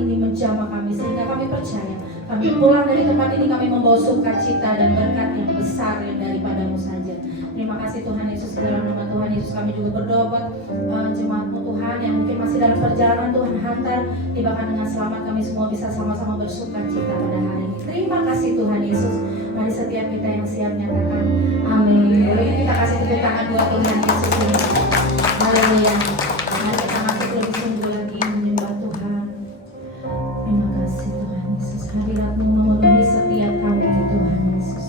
ini menjamah kami, sehingga kami percaya kami pulang dari tempat ini kami membawa sukacita dan berkat yang besar yang daripadamu saja. Terima kasih Tuhan Yesus, dalam nama Tuhan Yesus kami juga berdoa buat jemaat-Mu Tuhan yang mungkin masih dalam perjalanan. Tuhan hantar tibakan dengan selamat, kami semua bisa sama-sama bersukacita pada hari ini. Terima kasih Tuhan Yesus. Mari setiap kita yang siap nyatakan amin. Mari kita kasih tepuk tangan buat Tuhan Yesus ini. Haleluya. Mari kita masuk lebih sungguh lagi menyembah Tuhan. Terima kasih Tuhan Yesus. Hadirat-Mu memenuhi setiap kami Tuhan Yesus.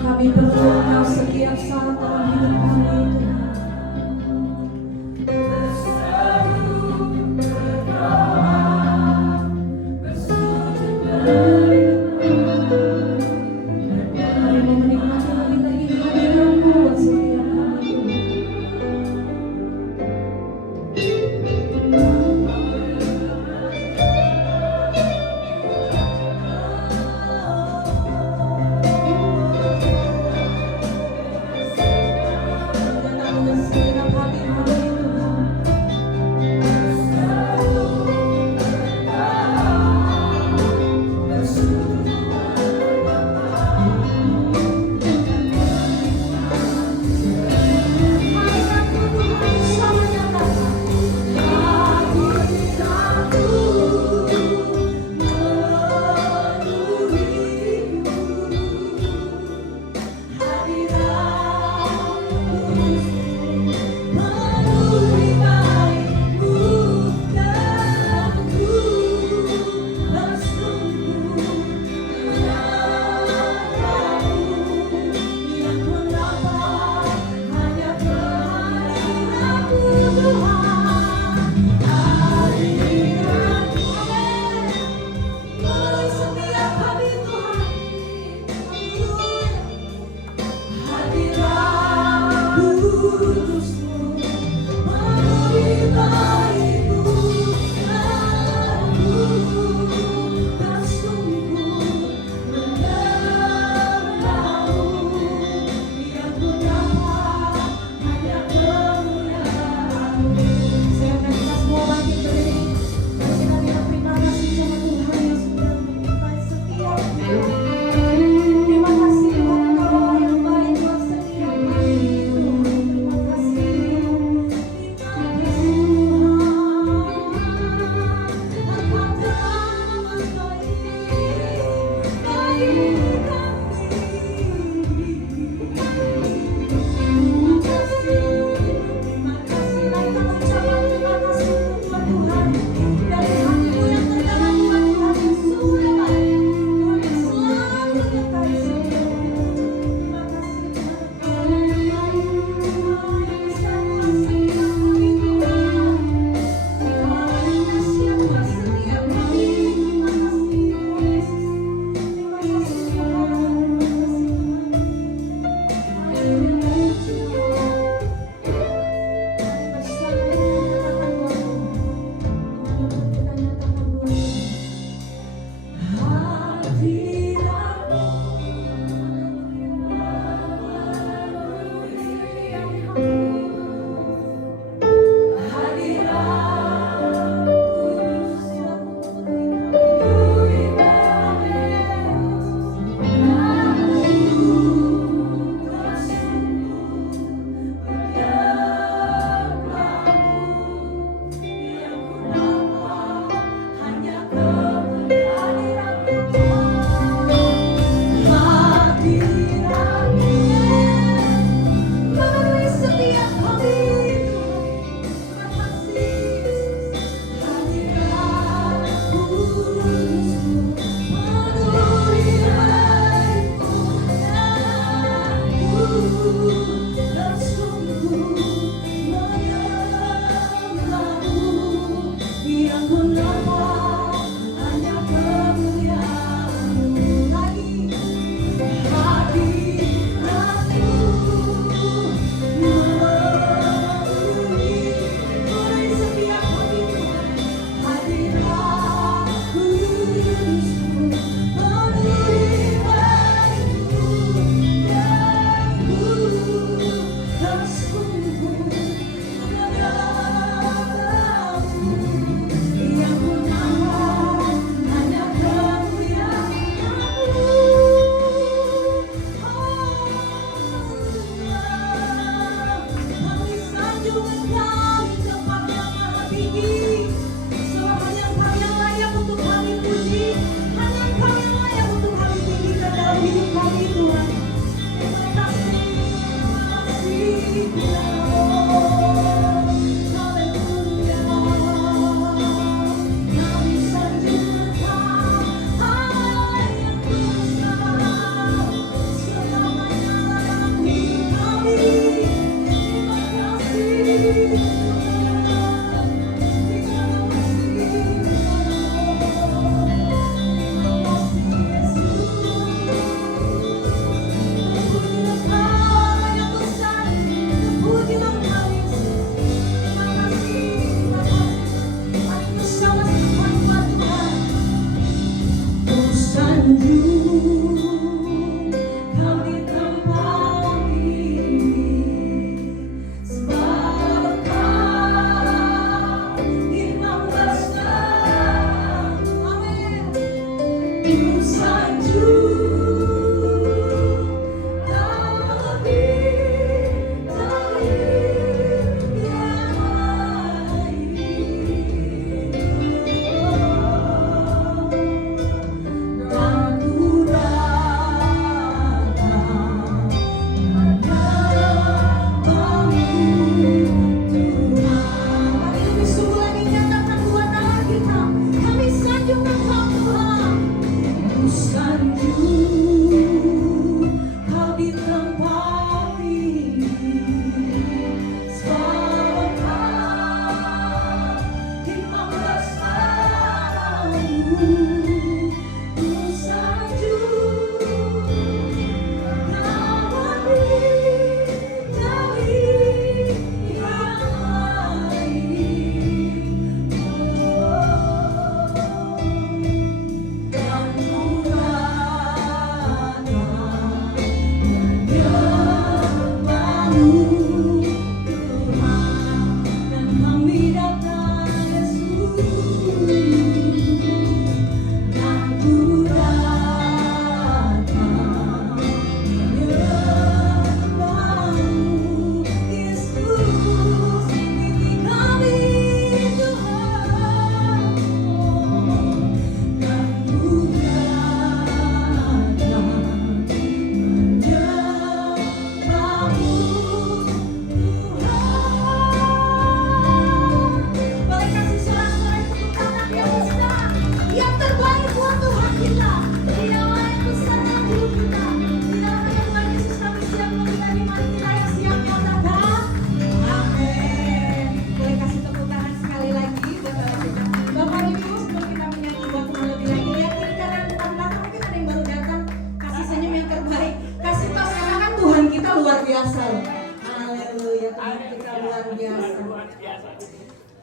Kami berdoa setiap saat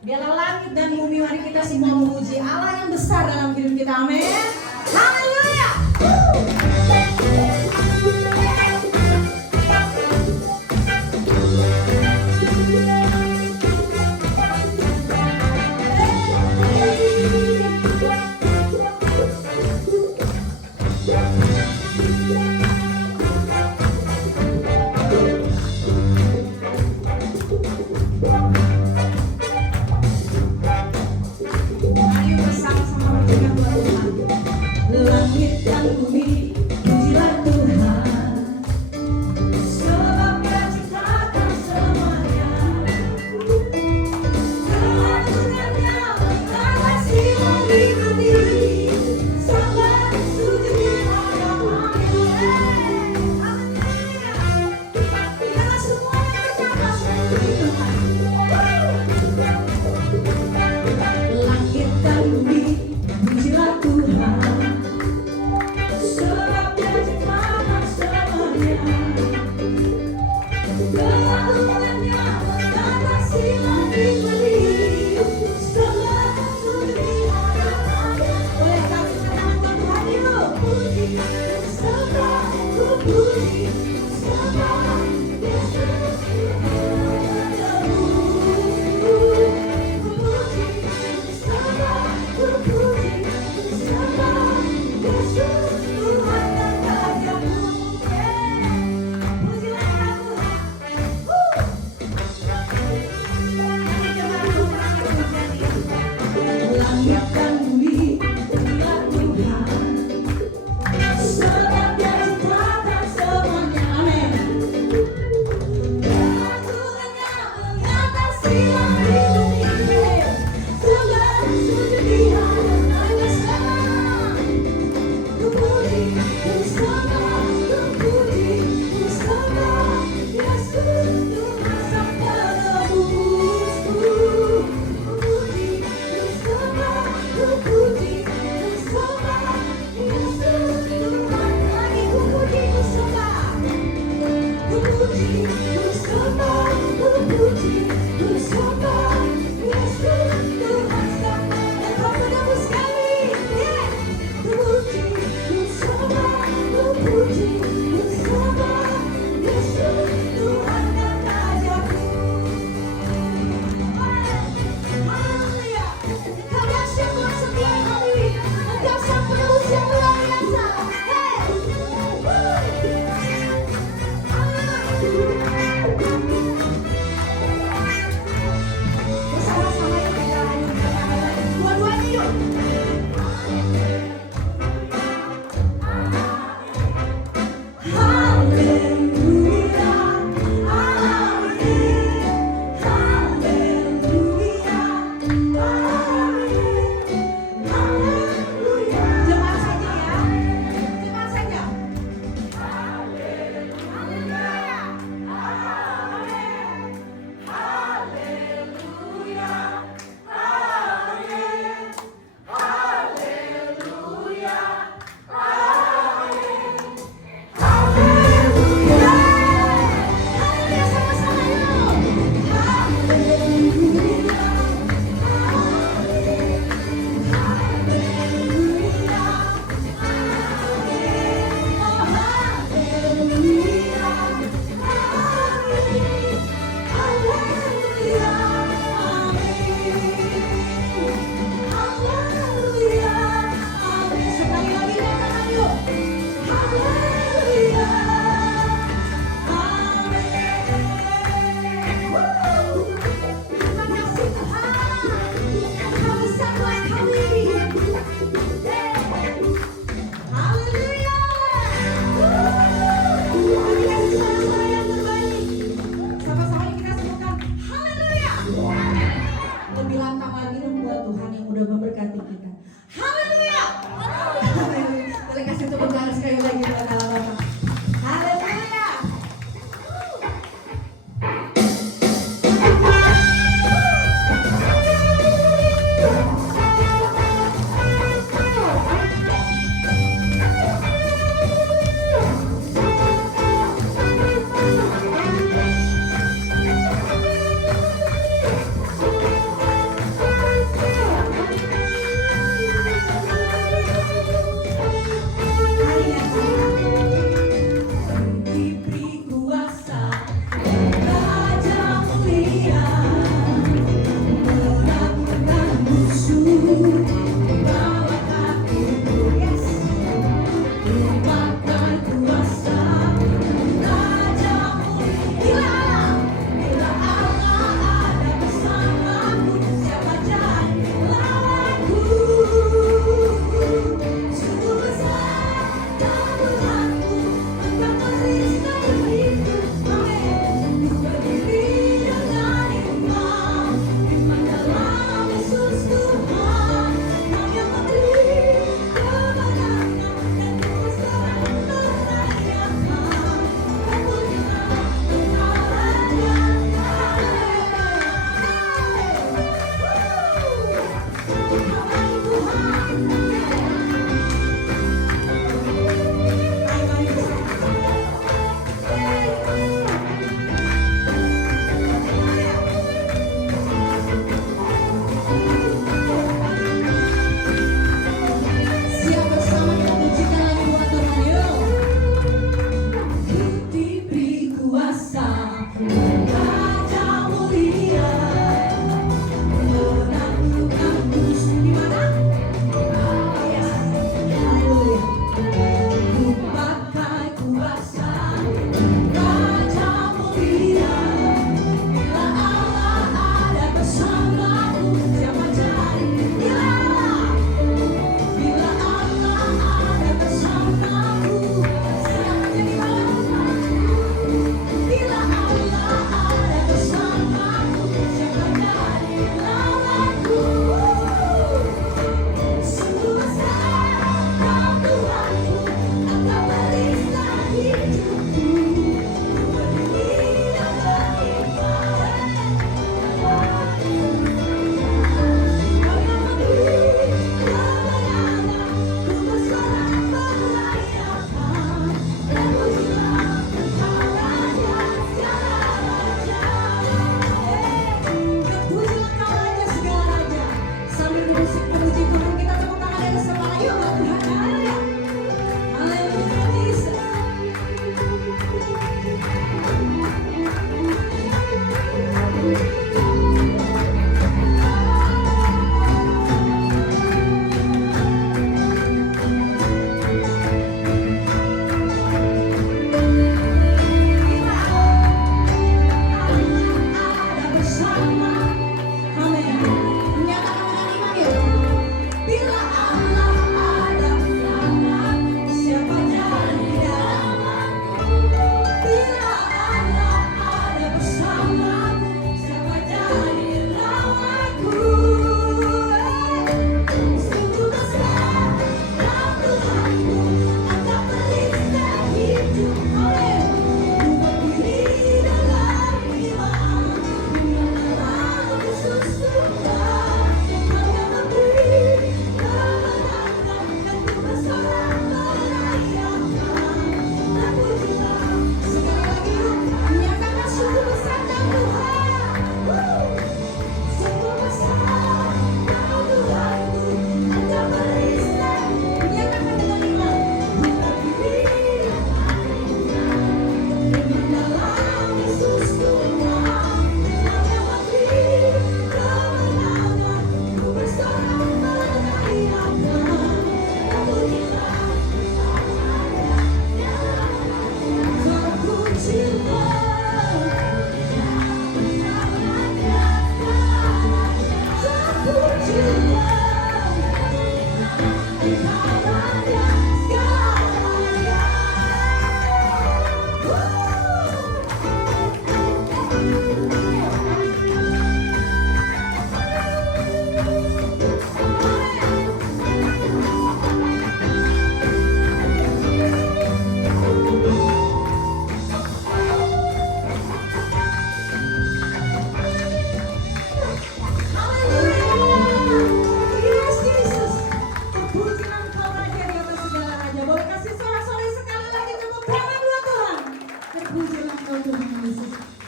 Biarlah langit dan bumi, mari kita semua memuji Allah yang besar dalam hidup kita. Amin. Haleluya.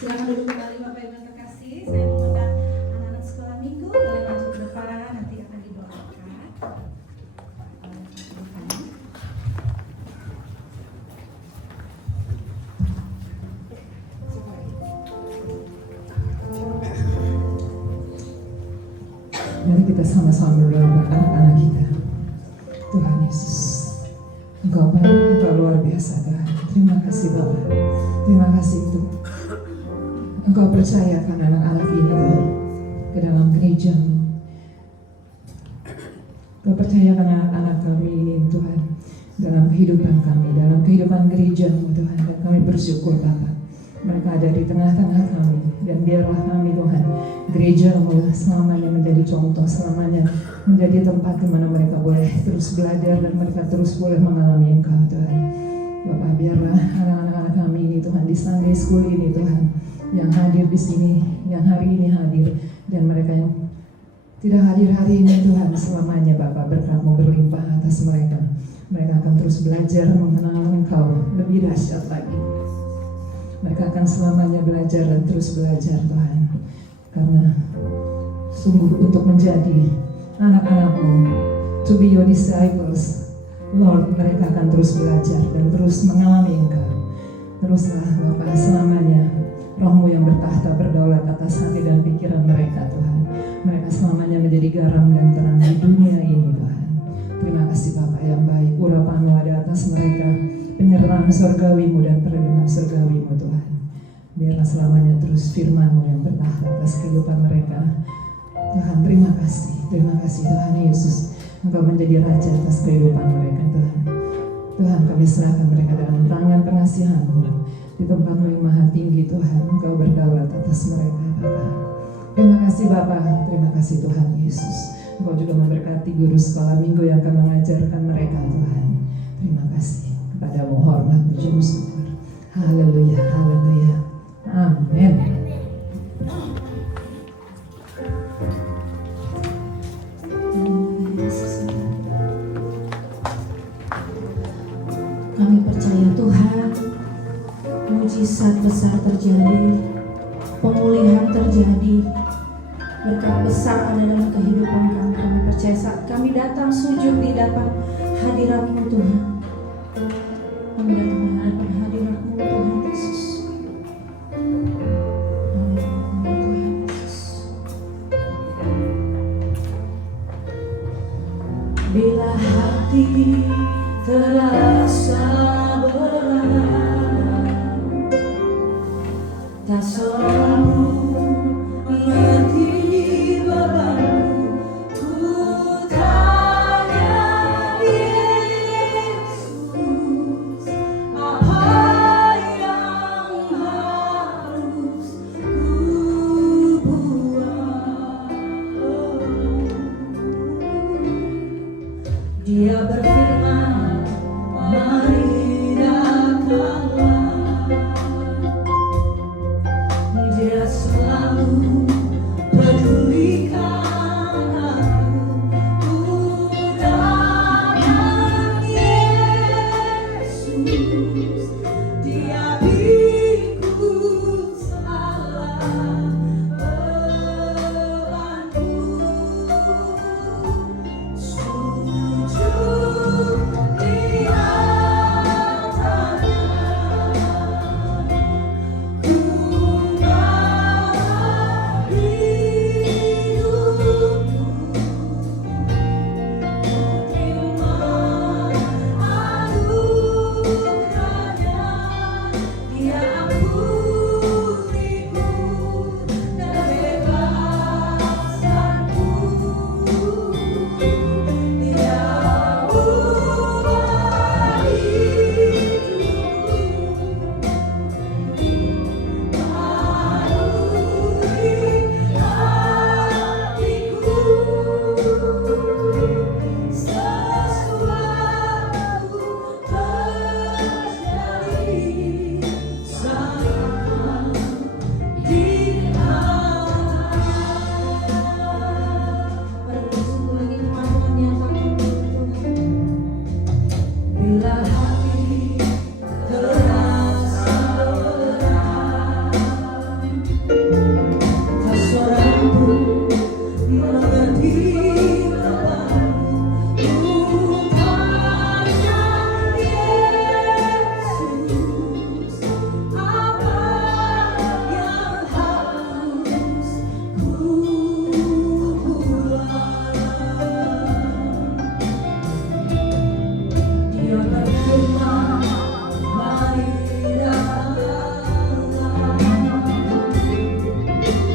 Silakan duduk kembali Bapak Ibu yang terkasih. Saya mengundang anak-anak sekolah minggu boleh maju ke depan, nanti akan didoakan. Mari kita sama-sama berdoa buat anak-anak kita. Tuhan Yesus, Engkau baik, Engkau luar biasa Tuhan. Terima kasih Bapa. Terima kasih untuk Engkau percayakan anak-anak ini Tuhan ke dalam gereja-Mu. Engkau percayakan anak-anak kami ini Tuhan dalam kehidupan kami, dalam kehidupan gereja-Mu Tuhan. Dan kami bersyukur Bapa, mereka ada di tengah-tengah kami. Dan biarlah kami Tuhan, gereja-Mu selamanya menjadi contoh, selamanya menjadi tempat di mana mereka boleh terus belajar dan mereka terus boleh mengalami Engkau Tuhan. Bapak, biarlah anak-anak kami ini Tuhan di Sunday School ini Tuhan, yang hadir di sini, yang hari ini hadir, dan mereka yang tidak hadir hari ini Tuhan, selamanya Bapak berkat-Mu berlimpah atas mereka. Mereka akan terus belajar mengenal Engkau lebih dahsyat lagi. Mereka akan selamanya belajar dan terus belajar Tuhan. Karena sungguh untuk menjadi anak-anak-Mu, to be your disciples, Lord, mereka akan terus belajar dan terus mengalami Engkau. Teruslah Bapa selamanya Roh-Mu yang bertahta berdaulat atas hati dan pikiran mereka Tuhan. Mereka selamanya menjadi garam dan terang di dunia ini Tuhan. Terima kasih Bapa yang baik, urapan-Mu ada atas mereka, penyertaan surgawi-Mu dan perlindungan surgawi-Mu Tuhan. Biarlah selamanya terus firman-Mu yang bertahta atas kehidupan mereka. Tuhan, terima kasih Tuhan Yesus. Engkau menjadi Raja atas kehidupan mereka Tuhan. Tuhan, kami serahkan mereka dalam tangan pengasihan-Mu. Di tempat-Mu yang maha tinggi Tuhan, Engkau berdaulat atas mereka Bapa. Terima kasih Bapa, terima kasih Tuhan Yesus. Engkau juga memberkati guru sekolah minggu yang akan mengajarkan mereka Tuhan. Terima kasih. Kepadamu hormat, puji syukur. Haleluya, haleluya. Amin. Kami percaya Tuhan, mujizat besar terjadi, pemulihan terjadi, berkat besar ada dalam kehidupan kami. Kami percaya saat kami datang sujud di depan hadirat-Mu Tuhan, kami datang menghadap hadirat-Mu Tuhan Yesus. Bila hati terasa berat, tak selalu mengerti bebanku, ku tanya Yesus, apa yang harus ku buat? Dia berfirman, mari datanglah. Dia selalu pedulikan aku. Ku datang Yesus, Dia pikul salah bebanku. Sujud di atasnya, ku bawa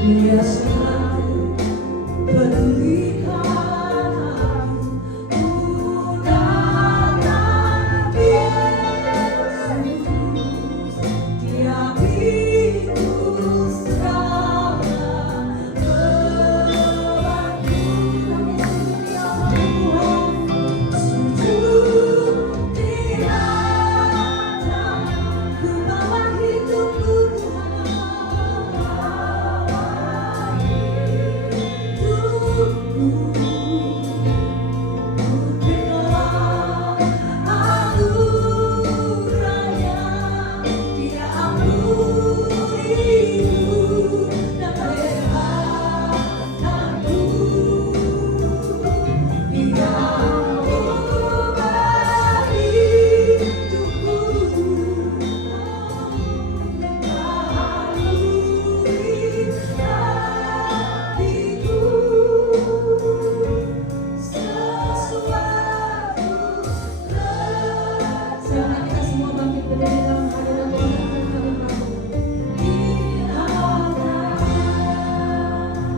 Dia selalu berikan undangan Yesus. Tiap itu selalu berlaku. Sujud di hadapan ku bawa hidupku Tuhan. Silakan kita semua bangkit berdiri dalam hadirat Tuhan.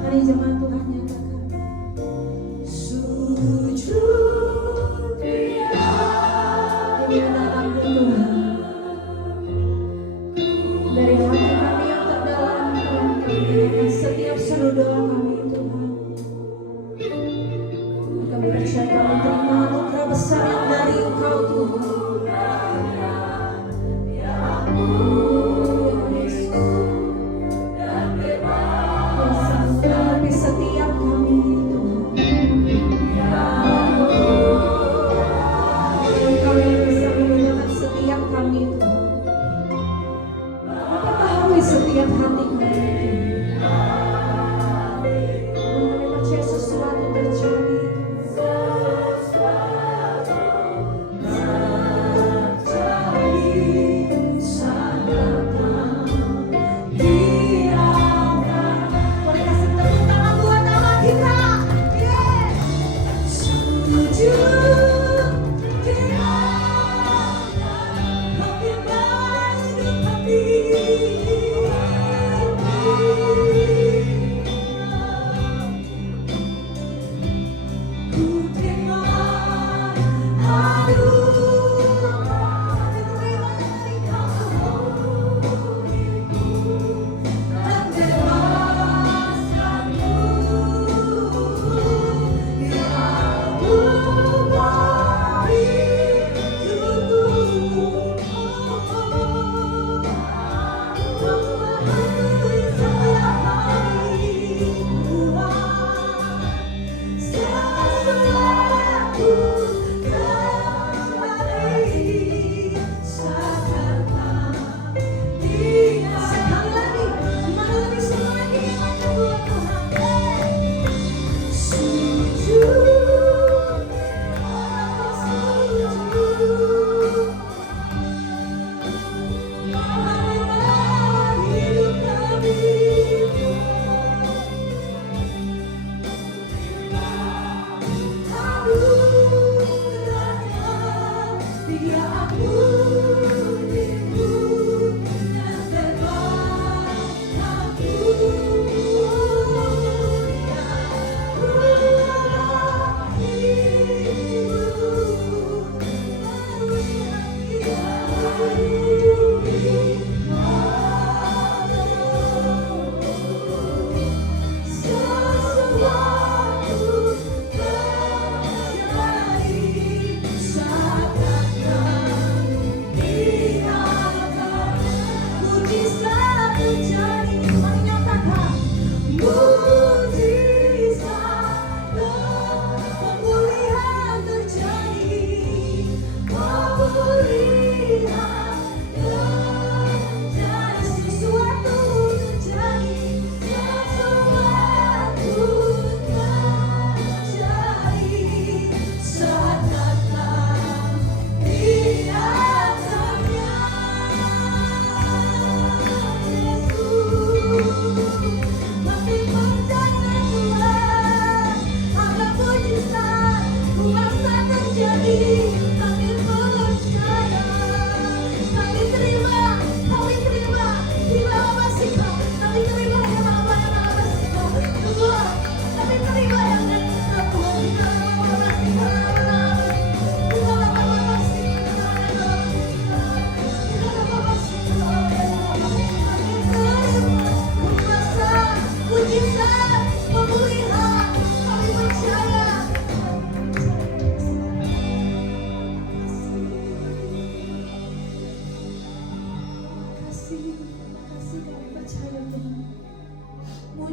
Hari jemaat Tuhan nyatakan sujud di hadapan Tuhan. Dari hati kami yang terdalam Tuhan, kami menyerahkan setiap seru doa kami Tuhan. Kami percaya kami terima anugerah besar yang dari Engkau Tuhan. Melalui setiap kami Tuhan. Engkau yang bisa menggunakan setiap kami Tuhan. Mengetahui setiap hati kami Tuhan. Kami percaya sesuatu terjadi. Sujud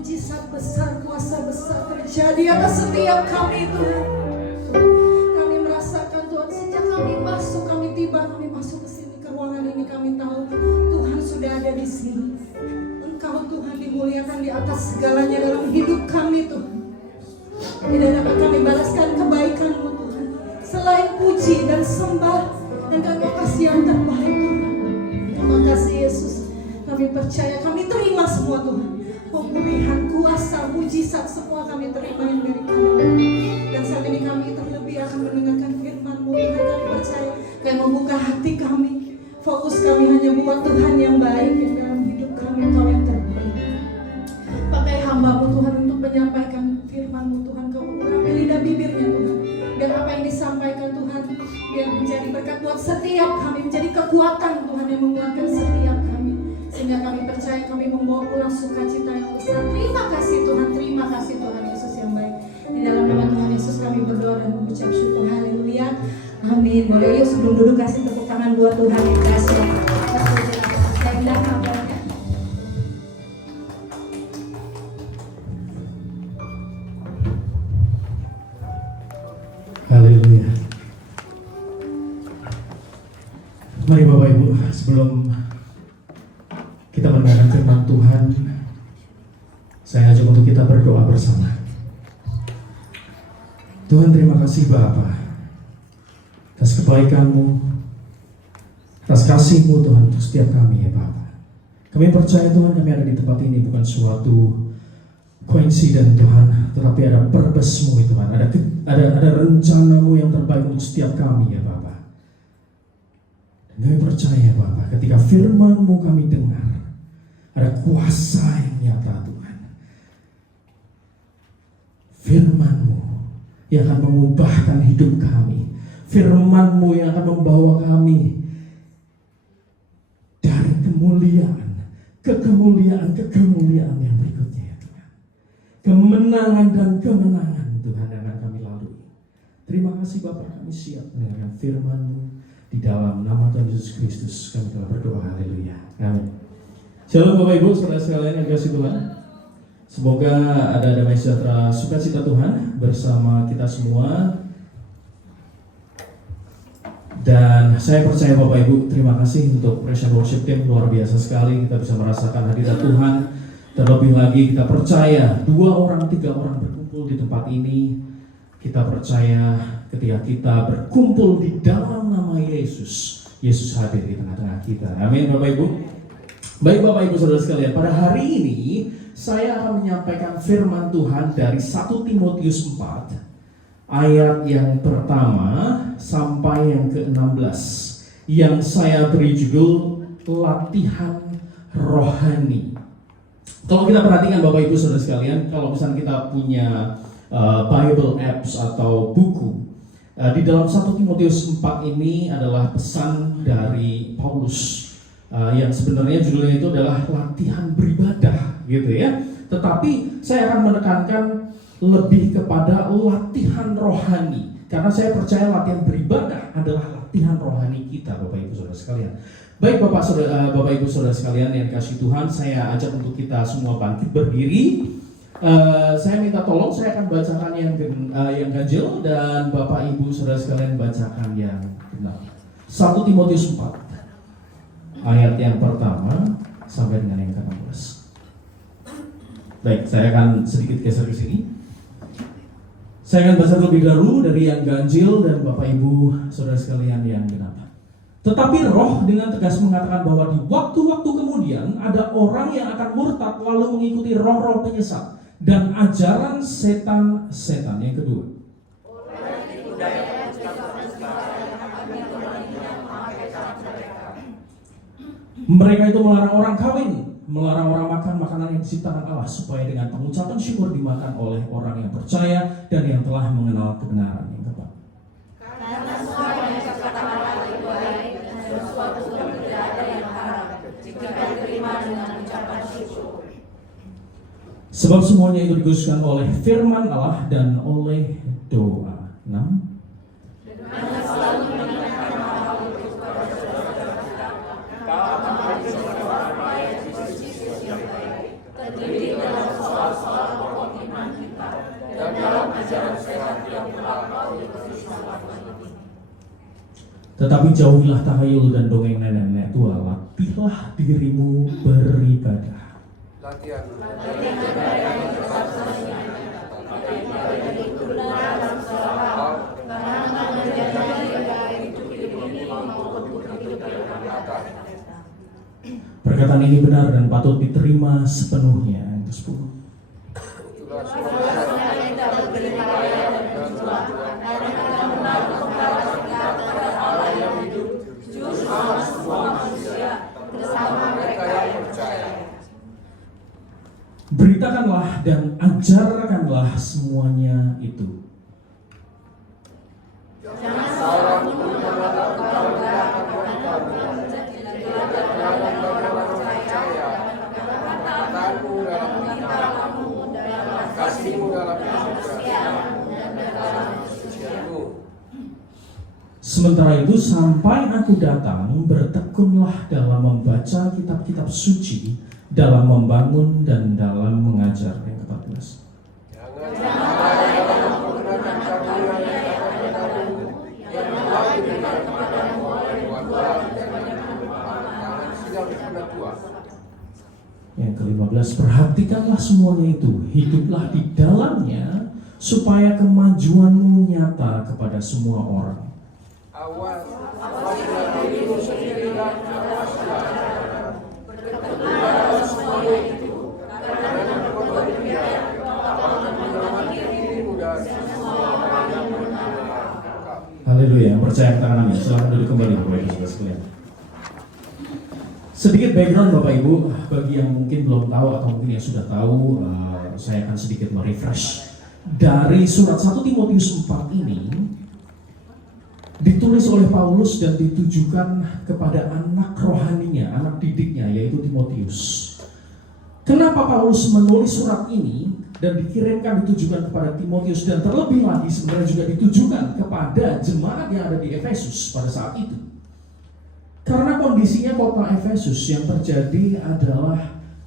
mujizat besar, kuasa besar terjadi atas setiap kami Tuhan. Kami merasakan Tuhan, sejak kami masuk ke sini, ke ruangan ini, kami tahu Tuhan sudah ada di sini. Engkau Tuhan dimuliakan di atas segalanya dalam hidup kami Tuhan. Tidak dapat kami balaskan kebaikan-Mu Tuhan, selain puji dan sembah dan terima kasih yang terbaik Tuhan. Terima kasih Yesus. Kami percaya, kami terima semua Tuhan. Pemulihan, kuasa, mujizat semua kami terima yang dari Tuhan. Dan saat ini kami terlebih akan mendengarkan firman-Mu Tuhan. Kami percaya, Kau membuka hati kami. Fokus kami hanya buat Tuhan yang baik, yang dalam hidup kami Kau yang terbaik. Pakai hamba-Mu Tuhan untuk menyampaikan firman-Mu Tuhan. Kau urapi lidah bibirnya Tuhan. Biar apa yang disampaikan Tuhan, biar menjadi berkat buat setiap kami, menjadi kekuatan Tuhan yang menguatkan setiap kami. Sehingga kami percaya kami membawa pulang sukacita yang besar. Terima kasih Tuhan Yesus yang baik. Di dalam nama Tuhan Yesus kami berdoa dan mengucap syukur. Haleluya. Amin. Boleh yuk sebelum duduk kasih tepuk tangan buat Tuhan yang kasih. Haleluya. Mari Bapak Ibu, sebelum kita mendengarkan firman Tuhan, saya ajak untuk kita berdoa bersama. Tuhan, terima kasih Bapa atas kebaikan-Mu, atas kasih-Mu Tuhan untuk setiap kami ya Bapa. Kami percaya Tuhan, kami ada di tempat ini bukan suatu koinsiden Tuhan, tetapi ada purpose-Mu Tuhan, ada rencana-Mu yang terbaik untuk setiap kami ya Bapa. Dan kami percaya Bapa, ketika firman-Mu kami dengar, ada kuasa yang nyata Tuhan. Firman-Mu yang akan mengubahkan hidup kami. Firman-Mu yang akan membawa kami dari kemuliaan ke kemuliaan yang berikutnya ya Tuhan. Kemenangan dan kemenangan Tuhan yang akan kami lalui. Terima kasih Bapak, kami siap mendengarkan firman-Mu. Di dalam nama Tuhan Yesus Kristus kami telah berdoa. Haleluya. Amin. Shalom Bapak Ibu, saudara sekalian yang kasih Tuhan. Semoga ada damai sejahtera, sukacita Tuhan bersama kita semua. Dan saya percaya Bapak Ibu, terima kasih untuk Praise and Worship Team, luar biasa sekali kita bisa merasakan hadirat Tuhan. Terlebih lagi kita percaya 2 orang 3 orang berkumpul di tempat ini. Kita percaya ketika kita berkumpul di dalam nama Yesus, Yesus hadir di tengah-tengah kita. Amin Bapak Ibu. Baik Bapak Ibu saudara sekalian, pada hari ini saya akan menyampaikan firman Tuhan dari 1 Timotius 4 ayat yang pertama sampai yang ke-16 yang saya beri judul latihan rohani. Kalau kita perhatikan Bapak Ibu saudara sekalian, kalau misalnya kita punya Bible apps atau buku, di dalam 1 Timotius 4 ini adalah pesan dari Paulus yang sebenarnya judulnya itu adalah latihan beribadah gitu ya. Tetapi saya akan menekankan lebih kepada latihan rohani, karena saya percaya latihan beribadah adalah latihan rohani kita Bapak Ibu saudara sekalian. Baik Bapak Ibu saudara sekalian yang kasih Tuhan, saya ajak untuk kita semua bangkit berdiri. Saya minta tolong, saya akan bacakan yang ganjil dan Bapak Ibu saudara sekalian bacakan yang genap. 1 Timotius 4 ayat yang pertama sampai dengan yang ke-16. Baik, saya akan sedikit geser ke sini. Saya akan baca terlebih dahulu dari yang ganjil dan Bapak Ibu saudara sekalian yang genap. Tetapi Roh dengan tegas mengatakan bahwa di waktu-waktu kemudian ada orang yang akan murtad lalu mengikuti roh-roh penyesat dan ajaran setan-setan. Yang kedua, mereka itu melarang orang kawin, melarang orang makan makanan yang diciptakan Allah, supaya dengan pengucapan syukur dimakan oleh orang yang percaya dan yang telah mengenal kebenaran. Yang keempat, karena semua yang dikatakan Allah itu baik dan sesuatu pun tidak ada yang haram jika diterima dengan ucapan syukur. Sebab semuanya itu dikhususkan oleh firman Allah dan oleh doa. 6. Tetapi jauhilah takhayul dan dongeng nenek-nenek tua, latihlah dirimu beribadah. Latihan. Perkataan ini benar dan patut diterima sepenuhnya. Yang ke-10. Itulah suara kita berperiaya dan Tuhan. Allah yang hidup, bersama semua manusia, bersama mereka yang percaya. Beritakanlah dan ajarkanlah semuanya itu. Jangan salah menggunakan kata-kata katamu dalam kitamu, kasihmu dalam kesucianmu. Sementara itu sampai aku datang, bertekunlah dalam membaca kitab-kitab suci, dalam membangun dan dalam mengajar. Yang ke-14. Jangan dalam menggunakan kata yang kepadamu, yang telah diberikan kepadamu oleh Tuhan dan tangan sidang kepada Tuhan. Yang ke-15, perhatikanlah semuanya itu, hiduplah di dalamnya, supaya kemajuanmu nyata kepada semua orang. Awas dengan dirimu sendiri dan awaslah. Berkatalah semuanya itu, karena engkau demikian, apakah menyelamatkan dirimu dari semua orang yang benar. Haleluya, percaya tangan amin. Silahkan duduk kembali Bapak Ibu Saudara sekalian. Sedikit background Bapak Ibu, bagi yang mungkin belum tahu atau mungkin yang sudah tahu, saya akan sedikit merefresh. Dari surat 1 Timotius 4 ini ditulis oleh Paulus dan ditujukan kepada anak rohaninya, anak didiknya, yaitu Timotius. Kenapa Paulus menulis surat ini dan dikirimkan, ditujukan kepada Timotius, dan terlebih lagi sebenarnya juga ditujukan kepada jemaat yang ada di Efesus pada saat itu? Karena kondisinya kota Efesus yang terjadi adalah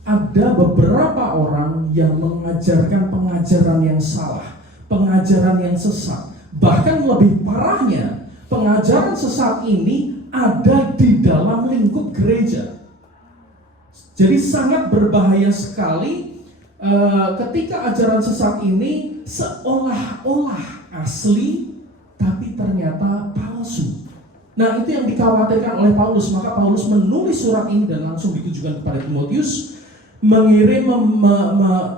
ada beberapa orang yang mengajarkan pengajaran yang salah, pengajaran yang sesat. Bahkan lebih parahnya, pengajaran sesat ini ada di dalam lingkup gereja. Jadi sangat berbahaya sekali ketika ajaran sesat ini seolah-olah asli, tapi ternyata palsu. Nah, itu yang dikhawatirkan oleh Paulus. Maka Paulus menulis surat ini dan langsung ditujukan kepada Timotius, mengirim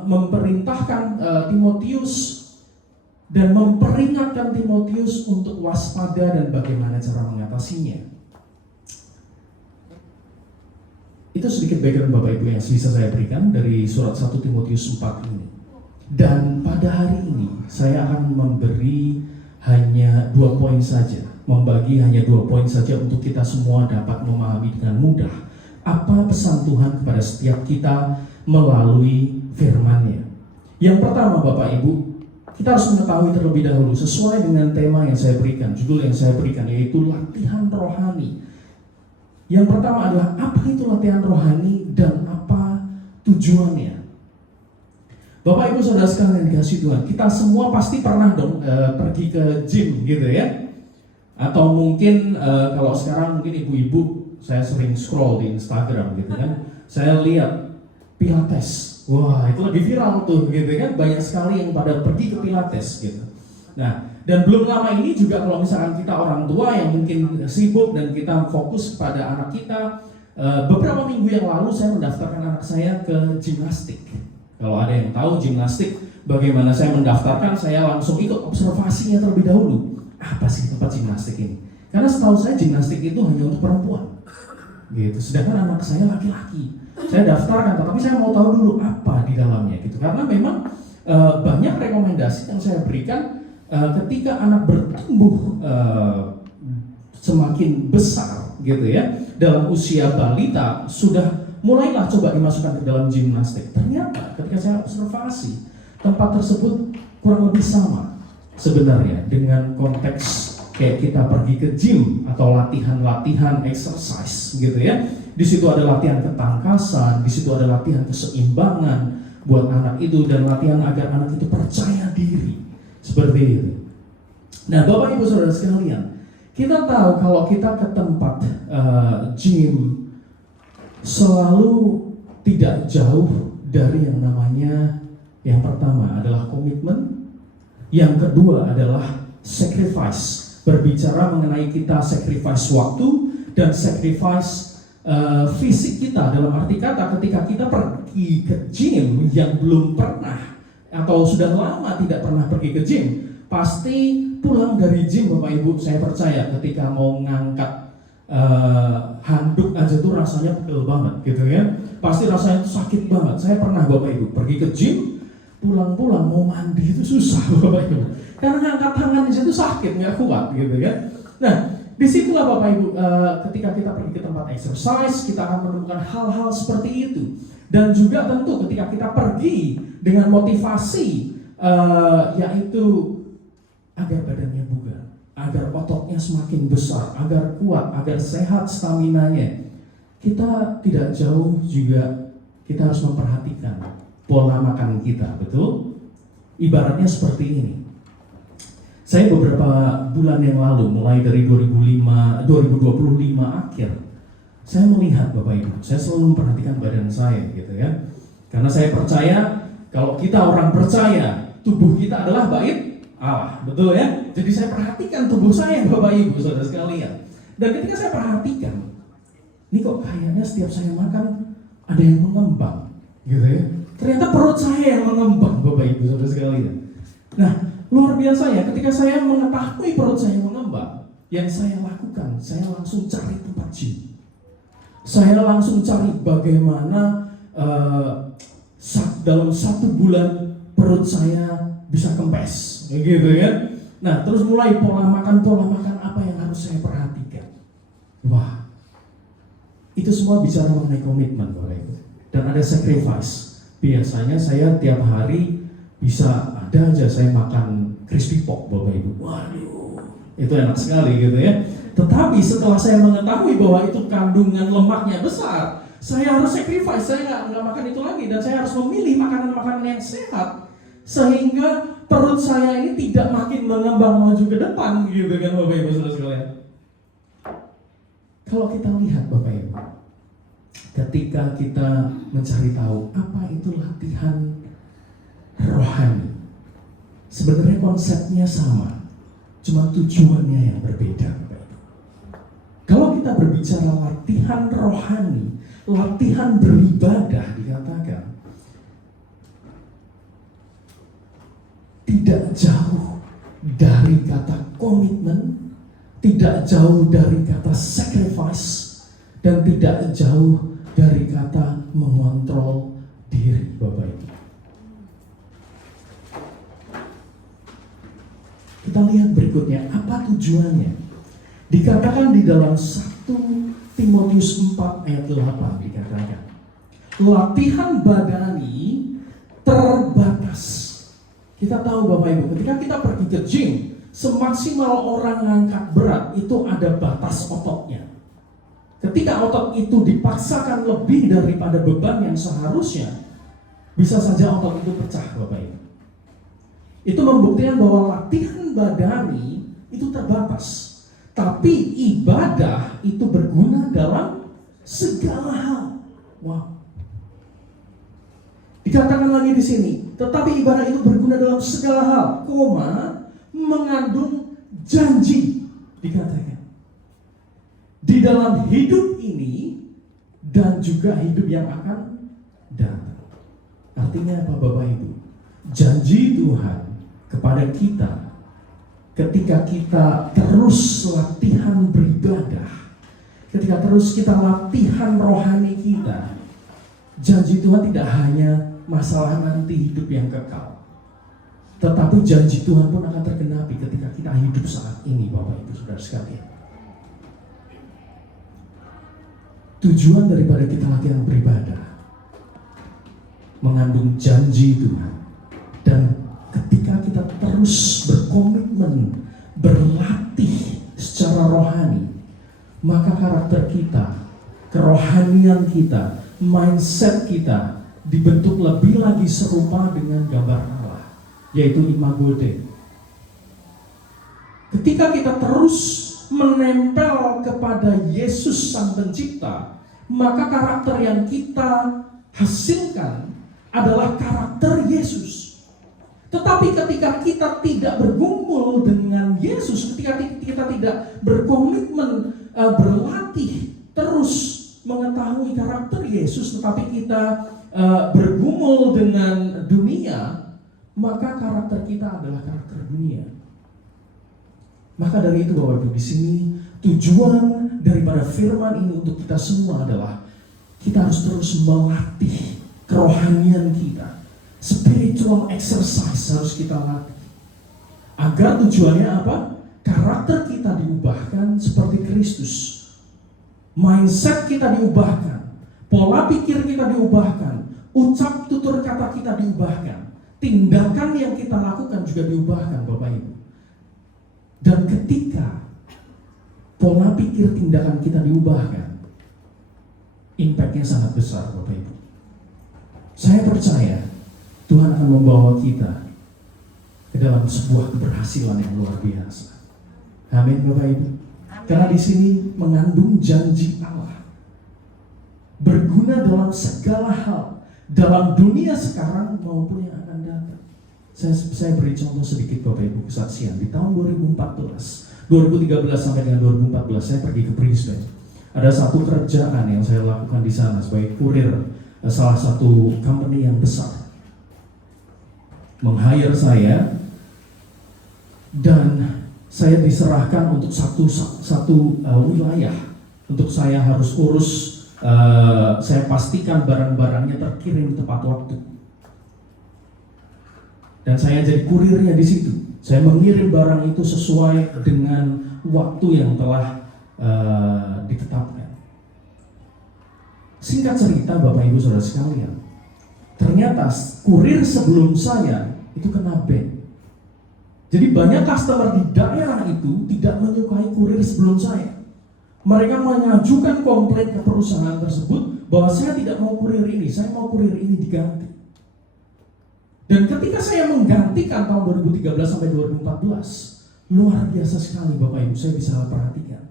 memerintahkan Timotius dan memperingatkan Timotius untuk waspada dan bagaimana cara mengatasinya. Itu sedikit background Bapak Ibu yang bisa saya berikan dari surat 1 Timotius 4 ini. Dan pada hari ini saya akan memberi hanya 2 poin saja, membagi hanya 2 poin saja untuk kita semua dapat memahami dengan mudah apa pesan Tuhan kepada setiap kita melalui firman-Nya. Yang pertama Bapak Ibu, kita harus mengetahui terlebih dahulu sesuai dengan tema yang saya berikan, judul yang saya berikan, yaitu latihan rohani. Yang pertama adalah apa itu latihan rohani dan apa tujuannya. Bapak Ibu Saudara sekalian dikasih Tuhan, kita semua pasti pernah dong pergi ke gym gitu ya. Atau mungkin kalau sekarang mungkin ibu-ibu, saya sering scroll di Instagram gitu kan, saya lihat Pilates. Wah, itu lebih viral tuh gitu kan, banyak sekali yang pada pergi ke Pilates gitu. Nah, dan belum lama ini juga kalau misalkan kita orang tua yang mungkin sibuk dan kita fokus kepada anak kita, beberapa minggu yang lalu saya mendaftarkan anak saya ke gimnastik. Kalau ada yang tahu gimnastik, bagaimana saya mendaftarkan, saya langsung ikut observasinya terlebih dahulu. Apa sih tempat gimnastik ini? Karena setahu saya gimnastik itu hanya untuk perempuan gitu, sedangkan anak saya laki-laki. Saya daftarkan, tapi saya mau tahu dulu apa di dalamnya gitu. Karena memang banyak rekomendasi yang saya berikan ketika anak bertumbuh semakin besar gitu ya, dalam usia balita sudah mulailah coba dimasukkan ke dalam gimnastik. Ternyata ketika saya observasi, tempat tersebut kurang lebih sama sebenarnya dengan konteks kayak kita pergi ke gym atau latihan exercise gitu ya. Di situ ada latihan ketangkasan, di situ ada latihan keseimbangan buat anak itu, dan latihan agar anak itu percaya diri. Seperti itu. Nah, Bapak Ibu Saudara sekalian, Kita tahu kalau kita ke tempat gym selalu tidak jauh dari yang namanya, yang pertama adalah komitmen, yang kedua adalah sacrifice. Berbicara mengenai kita sacrifice waktu dan sacrifice fisik kita, dalam arti kata ketika kita pergi ke gym yang belum pernah atau sudah lama tidak pernah pergi ke gym, pasti pulang dari gym Bapak Ibu, saya percaya ketika mau ngangkat handuk aja tuh rasanya pegel banget gitu ya, pasti rasanya tuh sakit banget. Saya pernah Bapak Ibu pergi ke gym, pulang-pulang mau mandi itu susah Bapak Ibu, karena ngangkat tangan aja tuh sakit, nggak kuat gitu ya. Nah, disitulah Bapak Ibu, ketika kita pergi ke tempat exercise, kita akan menemukan hal-hal seperti itu. Dan juga tentu ketika kita pergi dengan motivasi, yaitu agar badannya bugar, agar ototnya semakin besar, agar kuat, agar sehat staminanya. Kita tidak jauh juga, kita harus memperhatikan pola makan kita, betul? Ibaratnya seperti ini. Saya beberapa bulan yang lalu, mulai dari 2025 akhir, saya melihat Bapak Ibu, saya selalu memperhatikan badan saya gitu ya. Karena saya percaya kalau kita orang percaya, tubuh kita adalah bait Allah, betul ya? Jadi saya perhatikan tubuh saya Bapak Ibu, saudara sekalian. Dan ketika saya perhatikan, ini kok kayaknya setiap saya makan ada yang mengembang, gitu ya. Ternyata perut saya yang mengembang Bapak Ibu, saudara sekalian. Nah, luar biasa ya, ketika saya mengetahui perut saya mengembang, yang saya lakukan, saya langsung cari tempat gym. Saya langsung cari bagaimana dalam 1 bulan perut saya bisa kempes, gitu ya. Nah, terus mulai pola makan apa yang harus saya perhatikan. Wah, itu semua bicara mengenai komitmen Bapak Ibu. Dan ada sacrifice. Biasanya saya tiap hari bisa ada aja saya makan crispy pork Bapak Ibu. Waduh, itu enak sekali gitu ya. Tetapi setelah saya mengetahui bahwa itu kandungan lemaknya besar, saya harus sacrifice, saya nggak makan itu lagi, dan saya harus memilih makanan-makanan yang sehat sehingga perut saya ini tidak makin mengembang maju ke depan gitu kan Bapak Ibu saudara sekalian. Kalau kita lihat Bapak Ibu, ketika kita mencari tahu apa itu latihan rohani, sebenarnya konsepnya sama, cuma tujuannya yang berbeda Bapak Ibu. Kalau kita berbicara latihan rohani, latihan beribadah, dikatakan tidak jauh dari kata komitmen, tidak jauh dari kata sacrifice, dan tidak jauh dari kata mengontrol diri Bapak Ibu. Kita lihat berikutnya, apa tujuannya? Dikatakan di dalam 1 Timotius 4 ayat 8 dikatakan, latihan badani terbatas. Kita tahu Bapak Ibu, ketika kita pergi ke gym, semaksimal orang ngangkat berat itu ada batas ototnya. Ketika otot itu dipaksakan lebih daripada beban yang seharusnya, bisa saja otot itu pecah Bapak Ibu. Itu membuktikan bahwa latihan badani itu terbatas. Tapi ibadah itu berguna dalam segala hal. Wow. Dikatakan lagi di sini, tetapi ibadah itu berguna dalam segala hal, mengandung janji. Dikatakan di dalam hidup ini dan juga hidup yang akan datang. Artinya apa Bapak Ibu? Janji Tuhan kepada kita ketika kita terus latihan beribadah, ketika terus kita latihan rohani kita, janji Tuhan tidak hanya masalah nanti hidup yang kekal, tetapi janji Tuhan pun akan tergenapi ketika kita hidup saat ini Bapak Ibu Saudara sekalian. Tujuan daripada kita latihan beribadah mengandung janji Tuhan. Dan ketika kita terus berkomitmen berlatih secara rohani, maka karakter kita, kerohanian kita, mindset kita dibentuk lebih lagi serupa dengan gambar Allah, yaitu imago Dei. Ketika kita terus menempel kepada Yesus Sang Pencipta, maka karakter yang kita hasilkan adalah karakter Yesus. Tetapi ketika kita tidak bergumul dengan Yesus, ketika kita tidak berkomitmen berlatih terus mengetahui karakter Yesus, tetapi kita bergumul dengan dunia, maka karakter kita adalah karakter dunia. Maka dari itu Bapak Ibu, di sini tujuan daripada firman ini untuk kita semua adalah kita harus terus melatih kerohanian kita. Spiritual exercise harus kita latih. Agar tujuannya apa? Karakter kita diubahkan seperti Kristus. Mindset kita diubahkan. Pola pikir kita diubahkan. Ucap tutur kata kita diubahkan. Tindakan yang kita lakukan juga diubahkan Bapak Ibu. Dan ketika pola pikir tindakan kita diubahkan, impact-nya sangat besar Bapak Ibu. Saya percaya Tuhan akan membawa kita ke dalam sebuah keberhasilan yang luar biasa. Amin Bapak Ibu. Karena di sini mengandung janji Allah. Berguna dalam segala hal, dalam dunia sekarang maupun yang akan datang. Saya beri contoh sedikit Bapak Ibu kesaksian. Di tahun 2013 sampai dengan 2014 saya pergi ke Brisbane. Ada satu kerjaan yang saya lakukan di sana sebagai kurir salah satu company yang besar. Meng-hire saya dan saya diserahkan untuk satu wilayah. Untuk saya harus urus, saya pastikan barang-barangnya terkirim tepat waktu. Dan saya jadi kurirnya di situ. Saya mengirim barang itu sesuai dengan waktu yang telah ditetapkan. Singkat cerita Bapak Ibu Saudara sekalian, ternyata kurir sebelum saya itu kena ban. Jadi banyak customer di daerah itu tidak menyukai kurir sebelum saya. Mereka mengajukan komplain ke perusahaan tersebut bahwa saya tidak mau kurir ini, saya mau kurir ini diganti. Dan ketika saya menggantikan tahun 2013 sampai 2014, luar biasa sekali Bapak Ibu, saya bisa perhatikan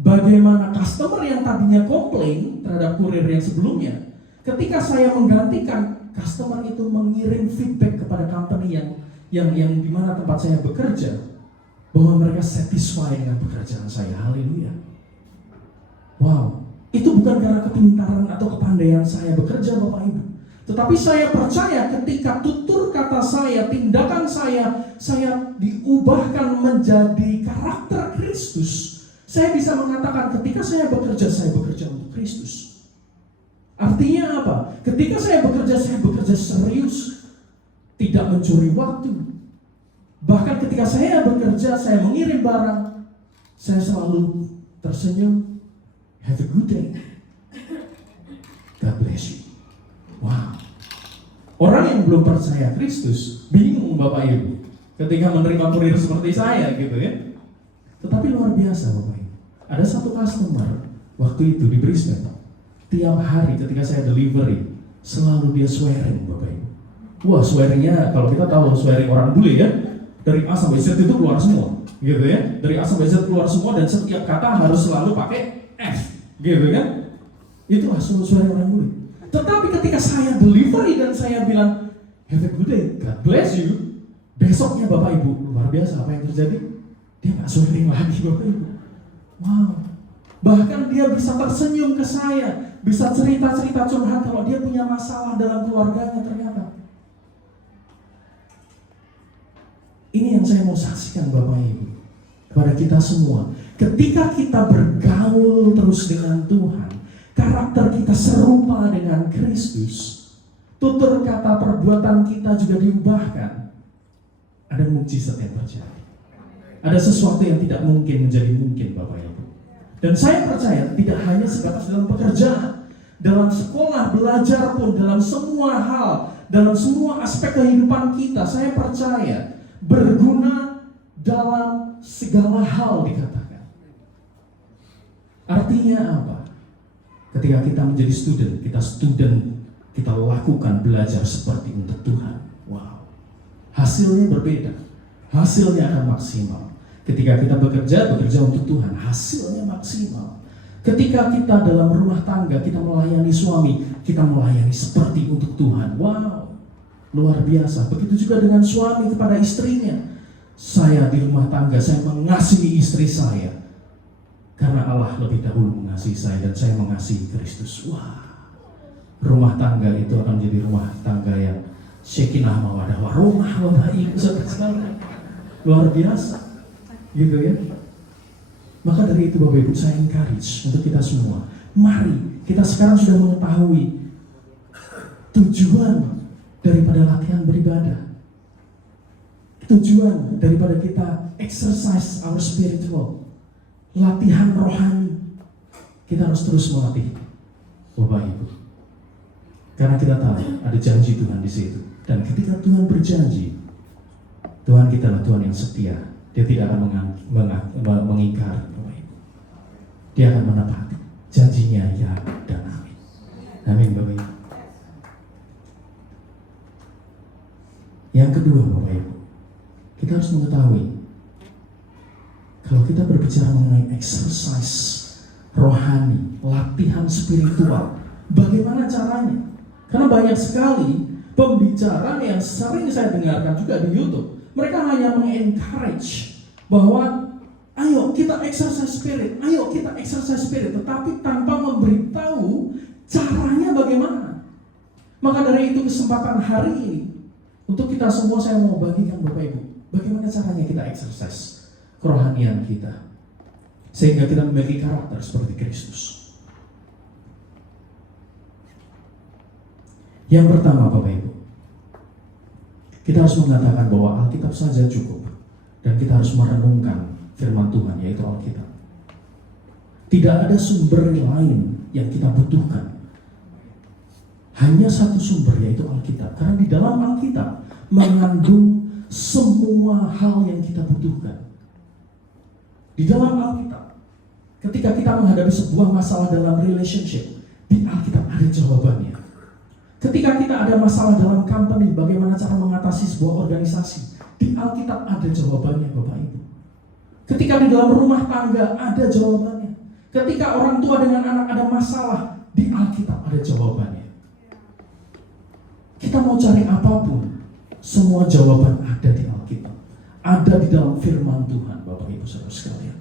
bagaimana customer yang tadinya komplain terhadap kurir yang sebelumnya, ketika saya menggantikan, customer itu mengirim feedback kepada company yang di mana tempat saya bekerja, bahwa mereka satisfied dengan pekerjaan saya. Haleluya. Wow, itu bukan karena kepintaran atau kepandaian saya bekerja Bapak Ibu, tetapi saya percaya ketika tutur kata saya, tindakan saya diubahkan menjadi karakter Kristus. Saya bisa mengatakan ketika saya bekerja untuk Kristus. Artinya apa? Ketika saya bekerja serius, tidak mencuri waktu. Bahkan ketika saya bekerja, saya mengirim barang, saya selalu tersenyum. Have a good day. God bless you. Wow. Orang yang belum percaya Kristus bingung Bapak Ibu ketika menerima kurir seperti saya gitu ya. Tetapi luar biasa Bapak Ibu. Ada satu customer waktu itu di Brisbane. Tiap hari ketika saya delivery selalu dia swearing Bapak Ibu. Wah, swearingnya kalau kita tahu swearing orang bule ya, dari A sampai Z itu keluar semua gitu ya. Dari A sampai Z keluar semua dan setiap kata harus selalu pakai F gitu kan. Itu asal swearing orang bule. Tetapi ketika saya delivery dan saya bilang have a good day, God bless you, besoknya Bapak Ibu, luar biasa apa yang terjadi? Dia gak swearing lagi Bapak Ibu. Wow. Bahkan dia bisa tersenyum ke saya, bisa cerita-cerita curhat kalau dia punya masalah dalam keluarganya ternyata. Ini yang saya mau saksikan Bapak Ibu kepada kita semua. Ketika kita bergaul terus dengan Tuhan, karakter kita serupa dengan Kristus, tutur kata perbuatan kita juga diubahkan. Ada mukjizat yang terjadi. Ada sesuatu yang tidak mungkin menjadi mungkin Bapak Ibu. Dan saya percaya tidak hanya sebatas dalam pekerjaan, dalam sekolah, belajar pun, dalam semua hal, dalam semua aspek kehidupan kita, saya percaya berguna dalam segala hal dikatakan. Artinya apa? Ketika kita menjadi student, kita lakukan belajar seperti untuk Tuhan. Wow. Hasilnya berbeda. Hasilnya akan maksimal. Ketika kita bekerja untuk Tuhan, hasilnya maksimal. Ketika kita dalam rumah tangga, kita melayani suami, kita melayani seperti untuk Tuhan. Wow, luar biasa. Begitu juga dengan suami kepada istrinya. Saya di rumah tangga, saya mengasihi istri saya karena Allah lebih dahulu mengasihi saya dan saya mengasihi Kristus. Wah, rumah tangga itu akan menjadi rumah tangga yang Shekinah mawadah warahmah, Bapak Ibu sekalian. Luar biasa. Gitu ya. Maka dari itu Bapak Ibu, saya encourage untuk kita semua, mari kita sekarang sudah mengetahui tujuan daripada latihan beribadah, tujuan daripada kita exercise our spiritual, latihan rohani. Kita harus terus melatih Bapak Ibu, karena kita tahu ada janji Tuhan di situ. Dan ketika Tuhan berjanji, Tuhan kita adalah Tuhan yang setia. Dia tidak akan mengingkar. Dia akan menepati janjinya, ya dan amin. Amin Bapak Ibu. Yang kedua Bapak Ibu, kita harus mengetahui kalau kita berbicara mengenai exercise rohani, latihan spiritual, bagaimana caranya? Karena banyak sekali pembicaraan yang sering saya dengarkan juga di YouTube. Mereka hanya mengencourage bahwa ayo kita exercise spirit, ayo kita exercise spirit, tetapi tanpa memberitahu caranya bagaimana. Maka dari itu kesempatan hari ini untuk kita semua, saya mau bagikan Bapak Ibu, bagaimana caranya kita exercise kerohanian kita sehingga kita memiliki karakter seperti Kristus. Yang pertama Bapak Ibu, kita harus mengatakan bahwa Alkitab saja cukup dan kita harus merenungkan firman Tuhan, yaitu Alkitab. Tidak ada sumber lain yang kita butuhkan. Hanya satu sumber, yaitu Alkitab. Karena di dalam Alkitab mengandung semua hal yang kita butuhkan. Di dalam Alkitab, ketika kita menghadapi sebuah masalah dalam relationship, di Alkitab ada jawabannya. Ketika kita ada masalah dalam company, bagaimana cara mengatasi sebuah organisasi, di Alkitab ada jawabannya Bapak Ibu. Ketika di dalam rumah tangga ada jawabannya. Ketika orang tua dengan anak ada masalah, di Alkitab ada jawabannya. Kita mau cari apapun, semua jawaban ada di Alkitab. Ada di dalam firman Tuhan Bapak Ibu Saudara sekalian.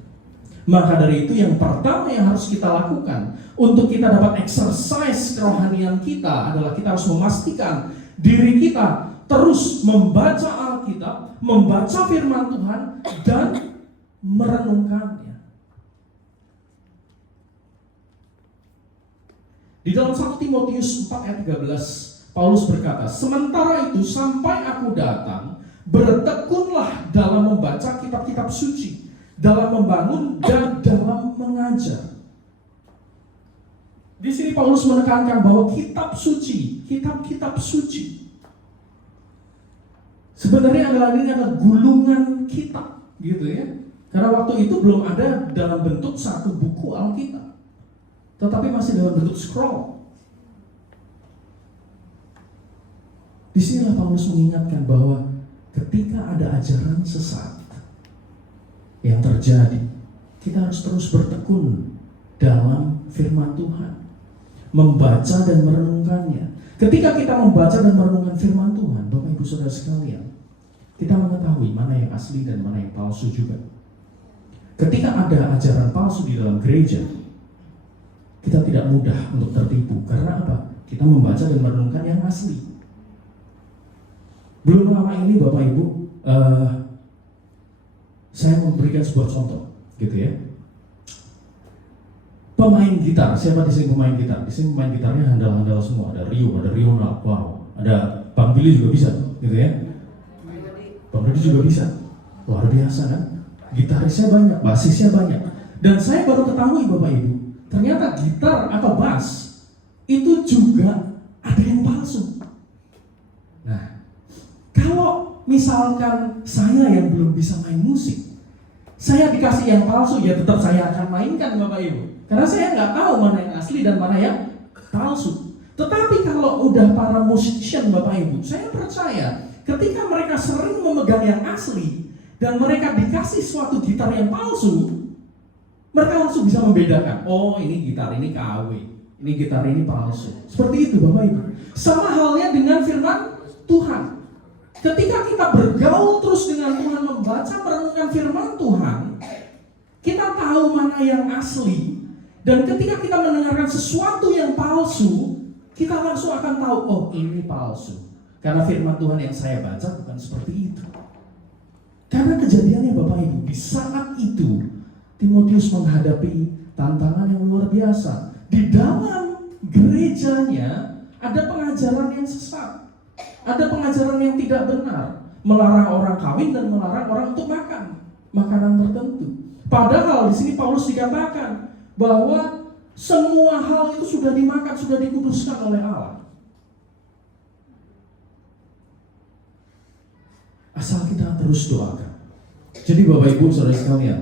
Maka dari itu yang pertama yang harus kita lakukan untuk kita dapat exercise kerohanian kita adalah kita harus memastikan diri kita terus membaca Alkitab, membaca firman Tuhan dan merenungkannya. Di dalam 1 Timotius 4 ayat 13, Paulus berkata, sementara itu sampai aku datang, bertekunlah dalam membaca kitab-kitab suci, dalam membangun dan dalam mengajar. Di sini Paulus menekankan bahwa kitab suci, kitab-kitab suci sebenarnya adalah gulungan kitab, gitu ya. Karena waktu itu belum ada dalam bentuk satu buku Alkitab, tetapi masih dalam bentuk scroll. Di sinilah Paulus mengingatkan bahwa ketika ada ajaran sesat yang terjadi, kita harus terus bertekun dalam firman Tuhan, membaca dan merenungkannya. Ketika kita membaca dan merenungkan firman Tuhan, Bapak Ibu Saudara sekalian, kita mengetahui mana yang asli dan mana yang palsu juga. Ketika ada ajaran palsu di dalam gereja, kita tidak mudah untuk tertipu. Karena apa? Kita membaca dan merenungkan yang asli. Belum lama ini Bapak Ibu, saya memberikan sebuah contoh, gitu ya. Pemain gitar, siapa di sini pemain gitar? Di sini pemain gitarnya handal-handal semua. Ada Rio, ada Rional, wow. Ada Bang Billy juga bisa, gitu ya. Bang Dodi juga bisa, luar biasa kan? Gitarisnya banyak, basisnya banyak. Dan saya baru ketahui Bapak Ibu, ternyata gitar atau bass itu juga ada yang palsu. Nah, kalau misalkan saya yang belum bisa main musik, saya dikasih yang palsu, ya tetap saya akan mainkan Bapak Ibu. Karena saya nggak tahu mana yang asli dan mana yang palsu. Tetapi kalau udah para musician Bapak Ibu, saya percaya ketika mereka sering memegang yang asli, dan mereka dikasih suatu gitar yang palsu, mereka langsung bisa membedakan, oh ini gitar ini KW, ini gitar ini palsu. Seperti itu Bapak Ibu. Sama halnya dengan firman Tuhan. Ketika kita bergaul terus dengan Tuhan, membaca merenungkan firman Tuhan, kita tahu mana yang asli. Dan ketika kita mendengarkan sesuatu yang palsu, kita langsung akan tahu, oh ini palsu. Karena firman Tuhan yang saya baca bukan seperti itu. Karena kejadiannya Bapak Ibu, di saat itu Timotius menghadapi tantangan yang luar biasa. Di dalam gerejanya ada pengajaran yang sesat. Ada pengajaran yang tidak benar, melarang orang kawin dan melarang orang untuk makan makanan tertentu. Padahal di sini Paulus dikatakan bahwa semua hal itu sudah dimakan, sudah dikuduskan oleh Allah. Asal kita terus doakan. Jadi Bapak Ibu saudara sekalian,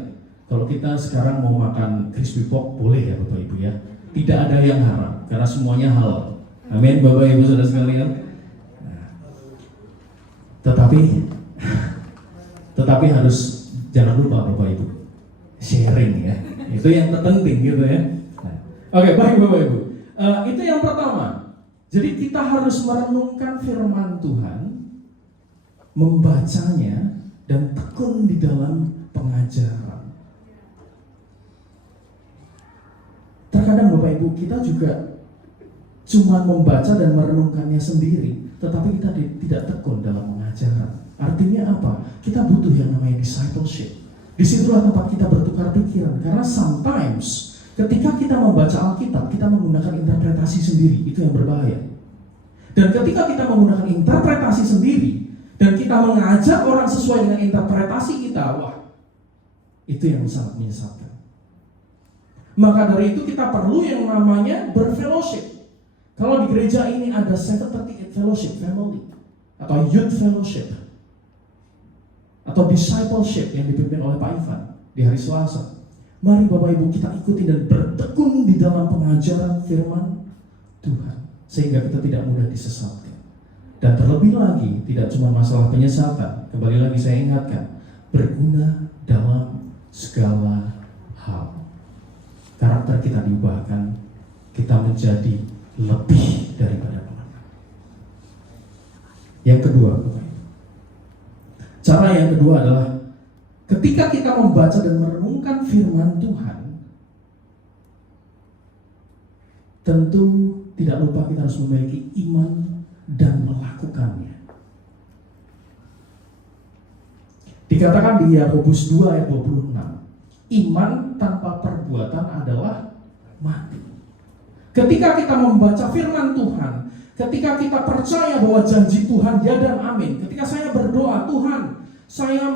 kalau kita sekarang mau makan crispy pork boleh ya Bapak Ibu ya. Tidak ada yang haram karena semuanya halal. Amin Bapak Ibu saudara sekalian. Tetapi harus jangan lupa Bapak Ibu sharing ya, itu yang terpenting gitu ya. Oke, baik Bapak Ibu, itu yang pertama. Jadi kita harus merenungkan firman Tuhan, membacanya dan tekun di dalam pengajaran. Terkadang Bapak Ibu kita juga cuma membaca dan merenungkannya sendiri, tetapi kita tidak tekun dalam pengajaran. Artinya apa? Kita butuh yang namanya discipleship. Disitulah tempat kita bertukar pikiran. Karena sometimes ketika kita membaca Alkitab, kita menggunakan interpretasi sendiri. Itu yang berbahaya. Dan ketika kita menggunakan interpretasi sendiri dan kita mengajar orang sesuai dengan interpretasi kita, wah, itu yang sangat menyesatkan. Maka dari itu kita perlu yang namanya berfellowship. Kalau di gereja ini ada 738 Fellowship Family atau Youth Fellowship atau Discipleship yang dipimpin oleh Pak Ivan di hari Selasa. Mari Bapak Ibu kita ikuti dan bertekun di dalam pengajaran firman Tuhan sehingga kita tidak mudah disesatkan. Dan terlebih lagi tidak cuma masalah penyesatan, kembali lagi saya ingatkan, berguna dalam segala hal. Karakter kita diubahkan, kita menjadi lebih daripada pemenang. Yang kedua, cara yang kedua adalah ketika kita membaca dan merenungkan firman Tuhan, tentu tidak lupa kita harus memiliki iman dan melakukannya. Dikatakan di Yakobus 2 ayat 26, iman tanpa perbuatan adalah mati. Ketika kita membaca firman Tuhan, ketika kita percaya bahwa janji Tuhan ya dan amin, ketika saya berdoa, Tuhan, saya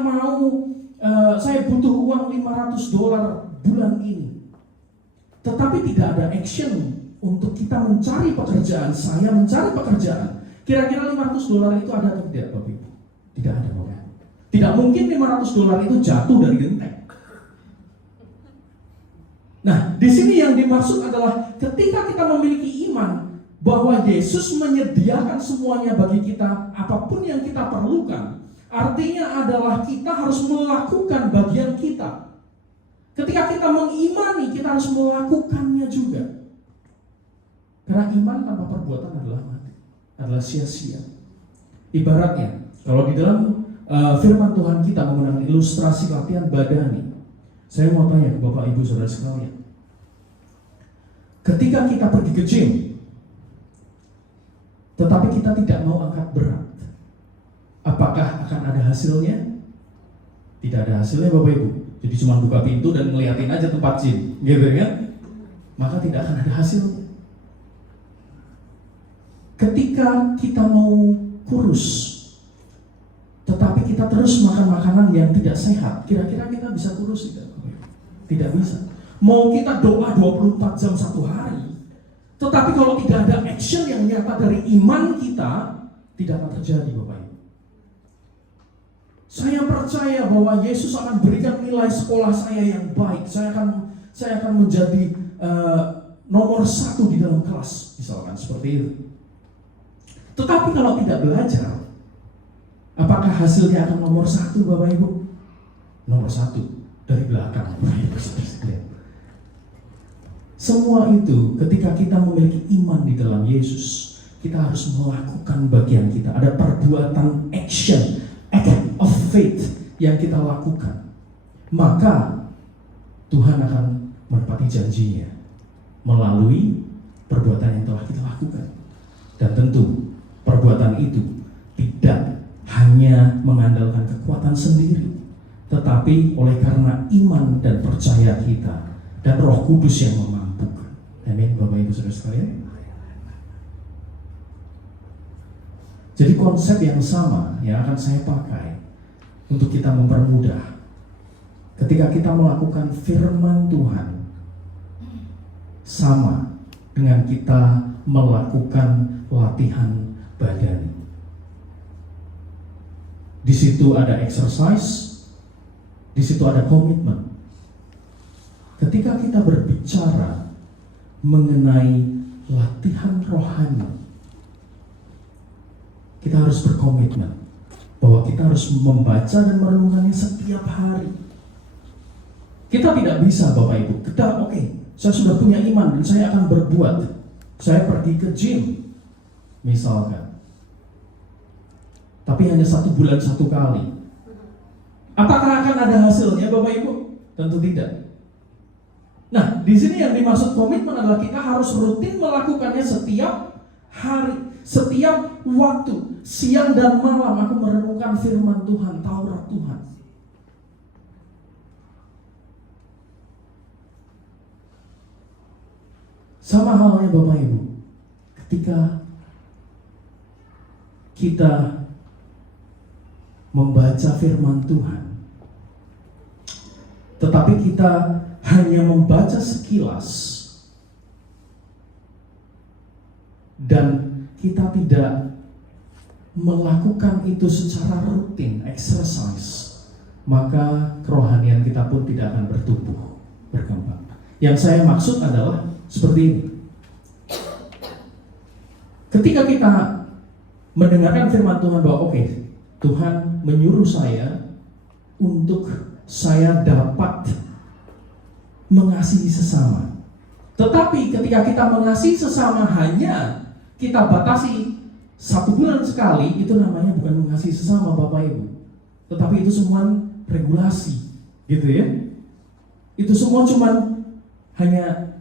butuh uang $500 bulan ini, tetapi tidak ada action untuk kita mencari pekerjaan, saya mencari pekerjaan, kira-kira $500 itu ada atau tidak Bapak Ibu? Tidak ada Bapak Ibu. Tidak mungkin $500 itu jatuh dari genteng. Nah, di sini yang dimaksud adalah ketika kita memiliki iman bahwa Yesus menyediakan semuanya bagi kita, apapun yang kita perlukan, artinya adalah kita harus melakukan bagian kita. Ketika kita mengimani, kita harus melakukannya juga. Karena iman tanpa perbuatan adalah mati, adalah sia-sia. Ibaratnya, kalau di dalam firman Tuhan kita menggunakan ilustrasi latihan badani, saya mau tanya ke Bapak Ibu Saudara sekalian, ketika kita pergi ke gym, tetapi kita tidak mau angkat berat, apakah akan ada hasilnya? Tidak ada hasilnya Bapak Ibu. Jadi cuma buka pintu dan ngeliatin aja tempat gym, gitu kan? Maka tidak akan ada hasilnya. Ketika kita mau kurus, tetapi kita terus makan makanan yang tidak sehat, kira-kira kita bisa kurus tidak? Tidak bisa. Mau kita doa 24 jam satu hari, tetapi kalau tidak ada action yang nyata dari iman kita, tidak akan terjadi Bapak Ibu. Saya percaya bahwa Yesus akan berikan nilai sekolah saya yang baik. Saya akan menjadi nomor 1 di dalam kelas, misalkan seperti itu. Tetapi kalau tidak belajar, apakah hasilnya akan nomor 1 Bapak Ibu? nomor satu dari belakang. Semua itu ketika kita memiliki iman di dalam Yesus, kita harus melakukan bagian kita. Ada perbuatan action, act of faith yang kita lakukan. Maka Tuhan akan menepati janjinya melalui perbuatan yang telah kita lakukan. Dan tentu perbuatan itu tidak hanya mengandalkan kekuatan sendiri, tetapi oleh karena iman dan percaya kita dan Roh Kudus yang memampukan. Amin, Bapak Ibu Saudara sekalian. Jadi konsep yang sama yang akan saya pakai untuk kita mempermudah ketika kita melakukan firman Tuhan, sama dengan kita melakukan latihan badani. Di situ ada exercise, di situ ada komitmen. Ketika kita berbicara mengenai latihan rohani, kita harus berkomitmen bahwa kita harus membaca dan merenungkannya setiap hari. Kita tidak bisa, Bapak Ibu, kita saya sudah punya iman dan saya akan berbuat. Saya pergi ke gym misalkan, tapi hanya 1 bulan 1 kali. Apakah akan ada hasilnya, Bapak Ibu? Tentu tidak. Nah, di sini yang dimaksud komitmen adalah kita harus rutin melakukannya setiap hari, setiap waktu, siang dan malam aku merenungkan firman Tuhan, Taurat Tuhan. Sama halnya Bapak Ibu, ketika kita membaca firman Tuhan, tetapi kita hanya membaca sekilas dan kita tidak melakukan itu secara rutin, exercise, maka kerohanian kita pun tidak akan bertumbuh, berkembang. Yang saya maksud adalah seperti ini. Ketika kita mendengarkan firman Tuhan bahwa Tuhan menyuruh saya untuk saya dapat mengasihi sesama. Tetapi ketika kita mengasihi sesama hanya kita batasi 1 bulan sekali, itu namanya bukan mengasihi sesama, Bapak Ibu. Tetapi itu semua regulasi, gitu ya. Itu semua cuman hanya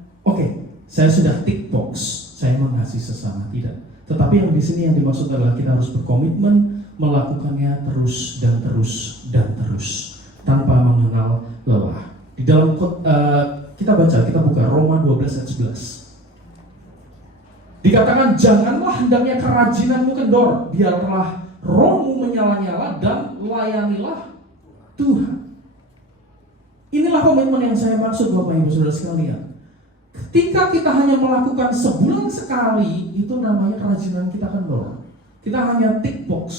saya sudah tick box, saya mengasihi sesama, tidak. Tetapi yang di sini yang dimaksud adalah kita harus berkomitmen melakukannya terus dan terus dan terus tanpa mengenal lelah. Di dalam kita buka Roma 12 ayat 11. Dikatakan janganlah hendaknya kerajinanmu kendor, biarlah rohmu menyala-nyala dan layanilah Tuhan. Inilah komitmen yang saya maksud, Bapak Ibu Saudara sekalian. Ketika kita hanya melakukan sebulan sekali, itu namanya kerajinan kita kendor. Kita hanya tick box,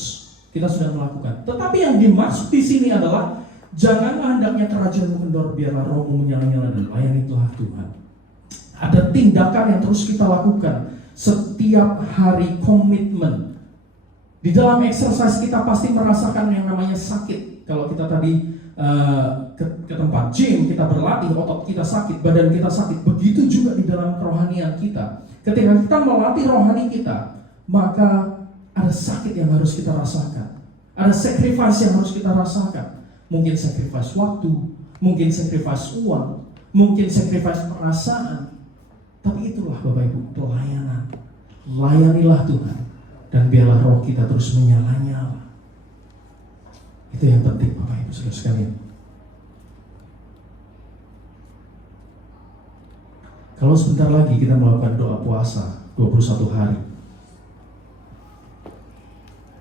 kita sudah melakukan. Tetapi yang dimaksud di sini adalah janganlah hendaknya kerajinanmu kendor, biarlah rohmu menyala-nyala dan layani Tuhan. Ada tindakan yang terus kita lakukan setiap hari, komitmen. Di dalam exercise kita pasti merasakan yang namanya sakit. Kalau kita tadi ke tempat gym, kita berlatih, otot kita sakit, badan kita sakit. Begitu juga di dalam kerohanian kita. Ketika kita melatih rohani kita, maka ada sakit yang harus kita rasakan. Ada sacrifice yang harus kita rasakan. Mungkin sacrifice waktu, mungkin sacrifice uang, mungkin sacrifice perasaan. Tapi itulah Bapak Ibu, pelayanan. Layanilah Tuhan, dan biarlah roh kita terus menyala-nyala. Itu yang penting, Bapak Ibu Saudara sekalian. Kalau sebentar lagi kita melakukan doa puasa 21 hari,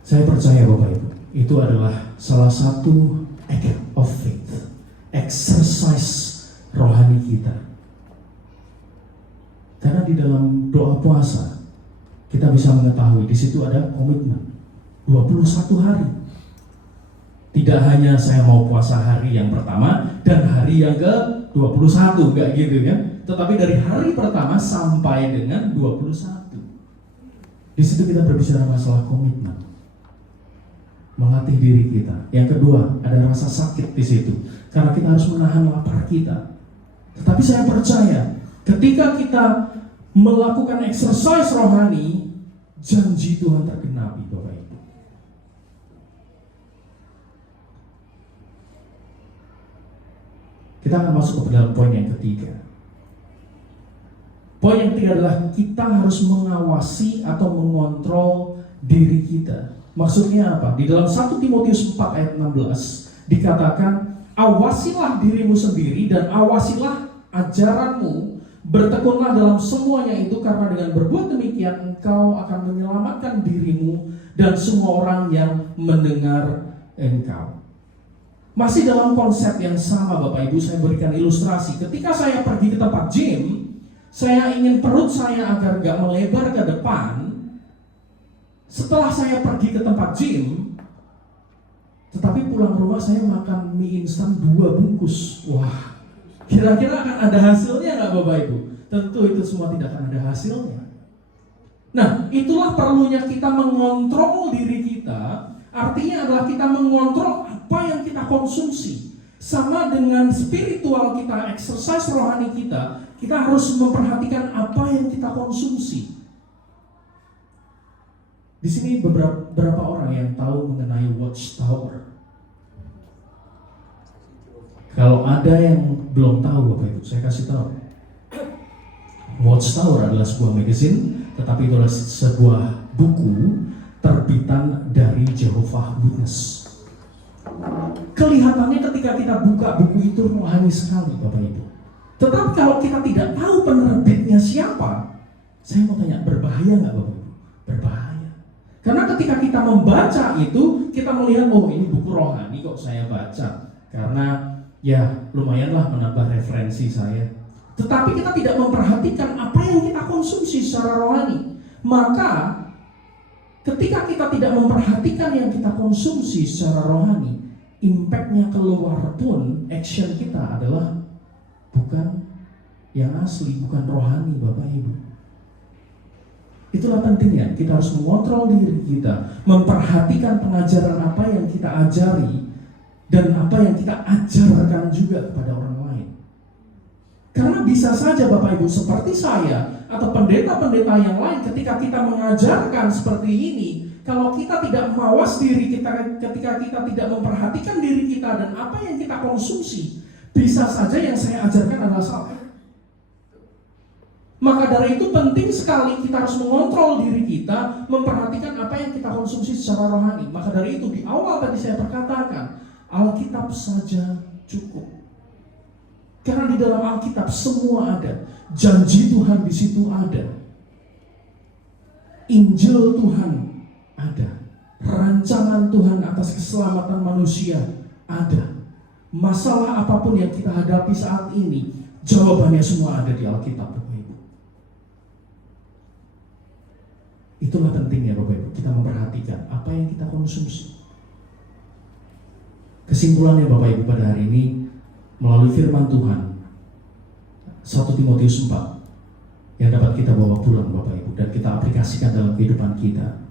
saya percaya Bapak Ibu, itu adalah salah satu act of faith, exercise rohani kita. Karena di dalam doa puasa kita bisa mengetahui di situ ada komitmen 21 hari. Tidak hanya saya mau puasa hari yang pertama dan hari yang ke-21, enggak gitu kan? Tetapi dari hari pertama sampai dengan 21. Di situ kita berbicara masalah komitmen. melatih diri kita. Yang kedua, ada rasa sakit di situ, karena kita harus menahan lapar kita. Tetapi saya percaya, ketika kita melakukan exercise rohani, janji Tuhan tergenapi, Bapak Ibu. Kita akan masuk ke dalam poin yang ketiga. Poin yang ketiga adalah kita harus mengawasi atau mengontrol diri kita. Maksudnya apa? Di dalam 1 Timotius 4 ayat 16 dikatakan, awasilah dirimu sendiri dan awasilah ajaranmu, bertekunlah dalam semuanya itu, karena dengan berbuat demikian engkau akan menyelamatkan dirimu dan semua orang yang mendengar engkau. Masih dalam konsep yang sama Bapak Ibu, saya berikan ilustrasi. Ketika saya pergi ke tempat gym, saya ingin perut saya agar gak melebar ke depan. Setelah saya pergi ke tempat gym, tetapi pulang rumah saya makan mie instan 2 bungkus. Wah, kira-kira akan ada hasilnya nggak Bapak Ibu? Tentu itu semua tidak akan ada hasilnya. Nah, itulah perlunya kita mengontrol diri kita. Artinya adalah kita mengontrol apa yang kita konsumsi. Sama dengan spiritual kita, exercise rohani kita harus memperhatikan apa yang kita konsumsi. Di sini beberapa orang yang tahu mengenai Watchtower. Kalau ada yang belum tahu Bapak Ibu, saya kasih tahu. Watchtower adalah sebuah magazine, tetapi itu adalah sebuah buku terbitan dari Jehovah Witness. Kelihatannya ketika kita buka buku itu rohani sekali Bapak Ibu. Tetapi kalau kita tidak tahu penerbitnya siapa, saya mau tanya, berbahaya nggak Bapak Ibu? Berbahaya. Karena ketika kita membaca itu, kita melihat, oh ini buku rohani kok saya baca. Karena ya lumayanlah menambah referensi saya. Tetapi kita tidak memperhatikan apa yang kita konsumsi secara rohani. Maka ketika kita tidak memperhatikan yang kita konsumsi secara rohani, impact-nya keluar pun, action kita adalah bukan yang asli, bukan rohani Bapak Ibu. Itulah pentingnya, kita harus mengontrol diri kita, memperhatikan pengajaran apa yang kita ajari dan apa yang kita ajarkan juga kepada orang lain. Karena bisa saja Bapak Ibu seperti saya atau pendeta-pendeta yang lain, ketika kita mengajarkan seperti ini, kalau kita tidak mawas diri kita, ketika kita tidak memperhatikan diri kita dan apa yang kita konsumsi, bisa saja yang saya ajarkan adalah salah. Maka dari itu penting sekali kita harus mengontrol diri kita, memperhatikan apa yang kita konsumsi secara rohani. Maka dari itu di awal tadi saya perkatakan, Alkitab saja cukup. Karena di dalam Alkitab semua ada. Janji Tuhan di situ ada. Injil Tuhan ada. Rancangan Tuhan atas keselamatan manusia ada. Masalah apapun yang kita hadapi saat ini, jawabannya semua ada di Alkitab Bapak Ibu. Itulah pentingnya Bapak Ibu, kita memperhatikan apa yang kita konsumsi. Kesimpulannya Bapak Ibu pada hari ini, melalui firman Tuhan 1 Timotius 4 yang dapat kita bawa pulang Bapak Ibu, dan kita aplikasikan dalam kehidupan kita.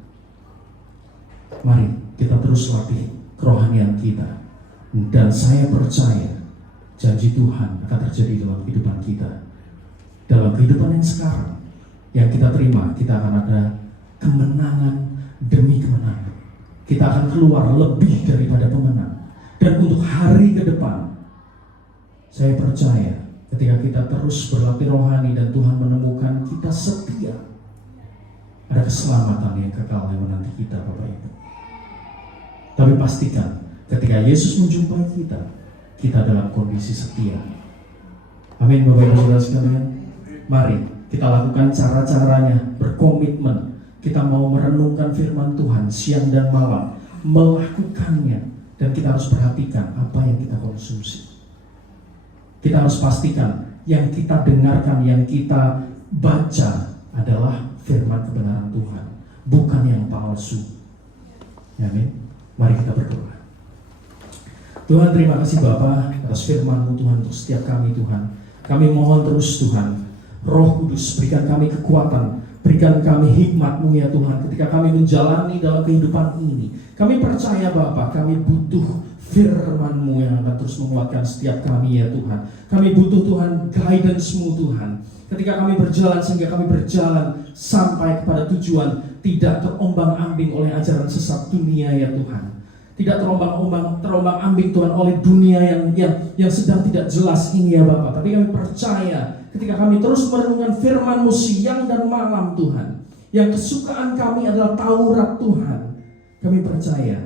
Mari kita terus latih kerohanian kita, dan saya percaya janji Tuhan akan terjadi dalam kehidupan kita. Dalam kehidupan yang sekarang yang kita terima, kita akan ada kemenangan demi kemenangan. Kita akan keluar lebih daripada pemenang. Dan untuk hari ke depan, saya percaya ketika kita terus berlatih rohani dan Tuhan menemukan kita setia, ada keselamatan yang kekal yang menanti kita Bapak Ibu. Tapi pastikan ketika Yesus menjumpai kita dalam kondisi setia. Amin Bapak Ibu Saudara sekalian. Mari kita lakukan cara-caranya, berkomitmen. Kita mau merenungkan firman Tuhan siang dan malam, melakukannya, dan kita harus perhatikan apa yang kita konsumsi. Kita harus pastikan yang kita dengarkan, yang kita baca adalah firman kebenaran Tuhan, bukan yang palsu. Amin. Mari kita berdoa. Tuhan, terima kasih Bapa atas firman-Mu Tuhan untuk setiap kami Tuhan. Kami mohon terus Tuhan, Roh Kudus berikan kami kekuatan Berikan kami hikmat-Mu ya Tuhan ketika kami menjalani dalam kehidupan ini. Kami percaya Bapa, kami butuh firman-Mu yang akan terus menguatkan setiap kami ya Tuhan. Kami butuh Tuhan guidance-Mu Tuhan. Ketika kami berjalan sehingga kami berjalan sampai kepada tujuan, tidak terombang-ambing oleh ajaran sesat dunia ya Tuhan. Tidak terombang-ambing Tuhan oleh dunia yang sedang tidak jelas ini ya Bapak. Tapi kami percaya ketika kami terus merenungkan firman-Mu siang dan malam Tuhan, yang kesukaan kami adalah Taurat Tuhan. Kami percaya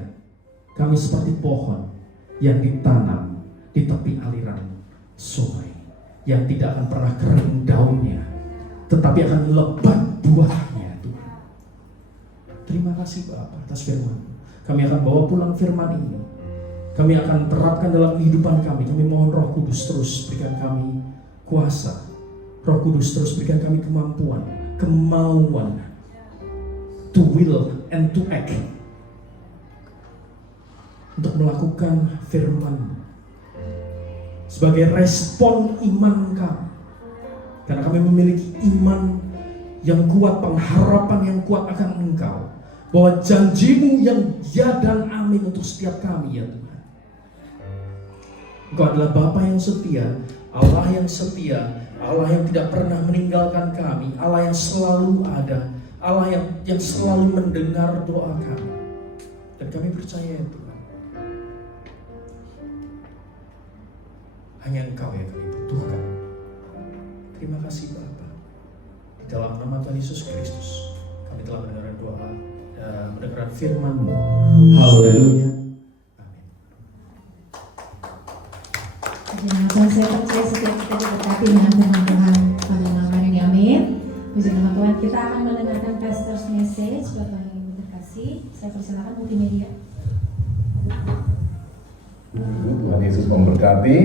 kami seperti pohon yang ditanam di tepi aliran sungai, yang tidak akan pernah kering daunnya, tetapi akan lebat buahnya Tuhan. Terima kasih Bapak atas firman. Kami akan bawa pulang firman ini. Kami akan terapkan dalam kehidupan kami. Kami mohon Roh Kudus terus berikan kami kuasa. Roh Kudus terus berikan kami kemampuan, kemauan to will and to act, untuk melakukan firman sebagai respon iman kami. Karena kami memiliki iman yang kuat, pengharapan yang kuat akan Engkau, bahwa janji-Mu yang ya dan amin untuk setiap kami ya Tuhan. Engkau adalah Bapa yang setia, Allah yang setia, Allah yang tidak pernah meninggalkan kami, Allah yang selalu ada, Allah yang selalu mendengar doa kami. Dan kami percaya ya Tuhan, hanya Engkau yang kami butuhkan. Terima kasih Bapa. Di dalam nama Tuhan Yesus Kristus kami telah mendengar doa dan mendengar firman-Mu. Haleluya. Amin. Puji nama Tuhan, saya percaya setiap kita diberkati dengan firman Tuhan pada nama ini, amin. Puji nama Tuhan, kita akan mendengarkan pastor's message. Bapak yang terkasih, saya persilakan multimedia. Tuhan Yesus memberkati.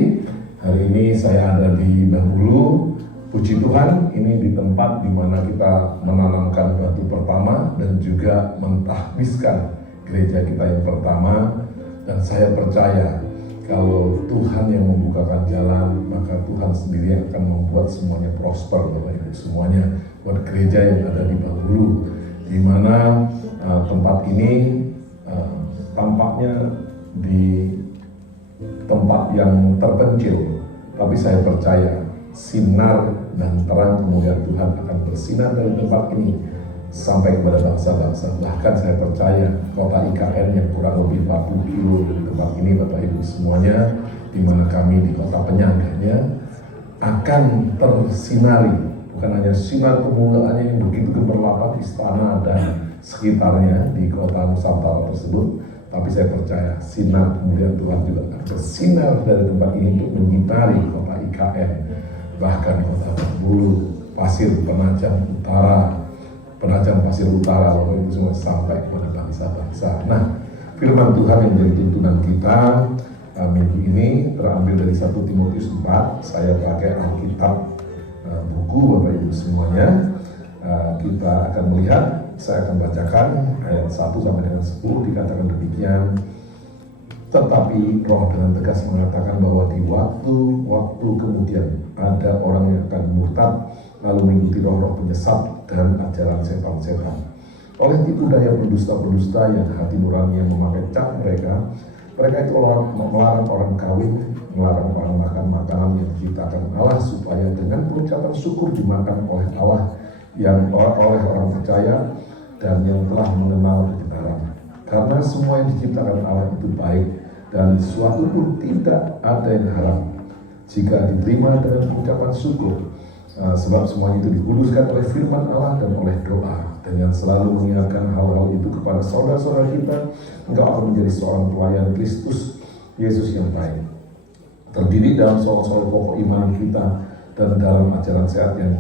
Hari ini saya ada di Bengkulu. Puji Tuhan, ini di tempat di mana kita menanamkan batu pertama dan juga mentahbiskan gereja kita yang pertama. Dan saya percaya kalau Tuhan yang membukakan jalan, maka Tuhan sendiri yang akan membuat semuanya prosper, Bapak Ibu semuanya, buat gereja yang ada di Bengkulu, di mana tempat ini tampaknya di tempat yang terpencil, tapi saya percaya sinar dan terang kemuliaan Tuhan akan bersinar dari tempat ini sampai kepada bangsa-bangsa. Bahkan saya percaya kota IKN yang kurang lebih 40 kilo dari tempat ini, Bapak Ibu semuanya, di mana kami di kota penyangganya, akan tersinari. Bukan hanya sinar kemuliaannya yang begitu gemerlapan istana dan sekitarnya di kota Nusantara tersebut, tapi saya percaya sinar kemuliaan Tuhan juga akan bersinar dari tempat ini untuk menyinari kota IKN, bahkan kota Bengkulu, Pasir Penajam Pasir Utara, Bapak Ibu semua, sampai kepada bangsa-bangsa. Nah, firman Tuhan yang menjadi tuntunan kita minggu ini terambil dari 1 Timotius 4. Saya pakai Alkitab buku, Bapak Ibu semuanya. Kita akan melihat, saya akan bacakan ayat 1 sampai dengan 10, dikatakan demikian. Tetapi Roh dengan tegas mengatakan bahwa di waktu kemudian ada orang yang akan murtad, lalu mengikuti roh-roh penyesat dan ajaran setan-setan. Oleh tipu daya pendusta-pendusta yang hati nuraninya memakai cap mereka itu melarang orang kawin, melarang orang makan makanan yang diciptakan Allah, supaya dengan pengucapan syukur dimakan oleh Allah, yang oleh orang percaya dan yang telah mengenal kebenaran. Karena semua yang diciptakan Allah itu baik, dan sesuatu pun tidak ada yang haram jika diterima dengan ucapan syukur. Sebab semuanya itu dikuduskan oleh firman Allah dan oleh doa. Dengan selalu mengingatkan hal-hal itu kepada saudara-saudara kita, engkau akan menjadi seorang pelayan Kristus Yesus yang baik, terdidik dalam soal-soal pokok iman kita dan dalam ajaran sehat yang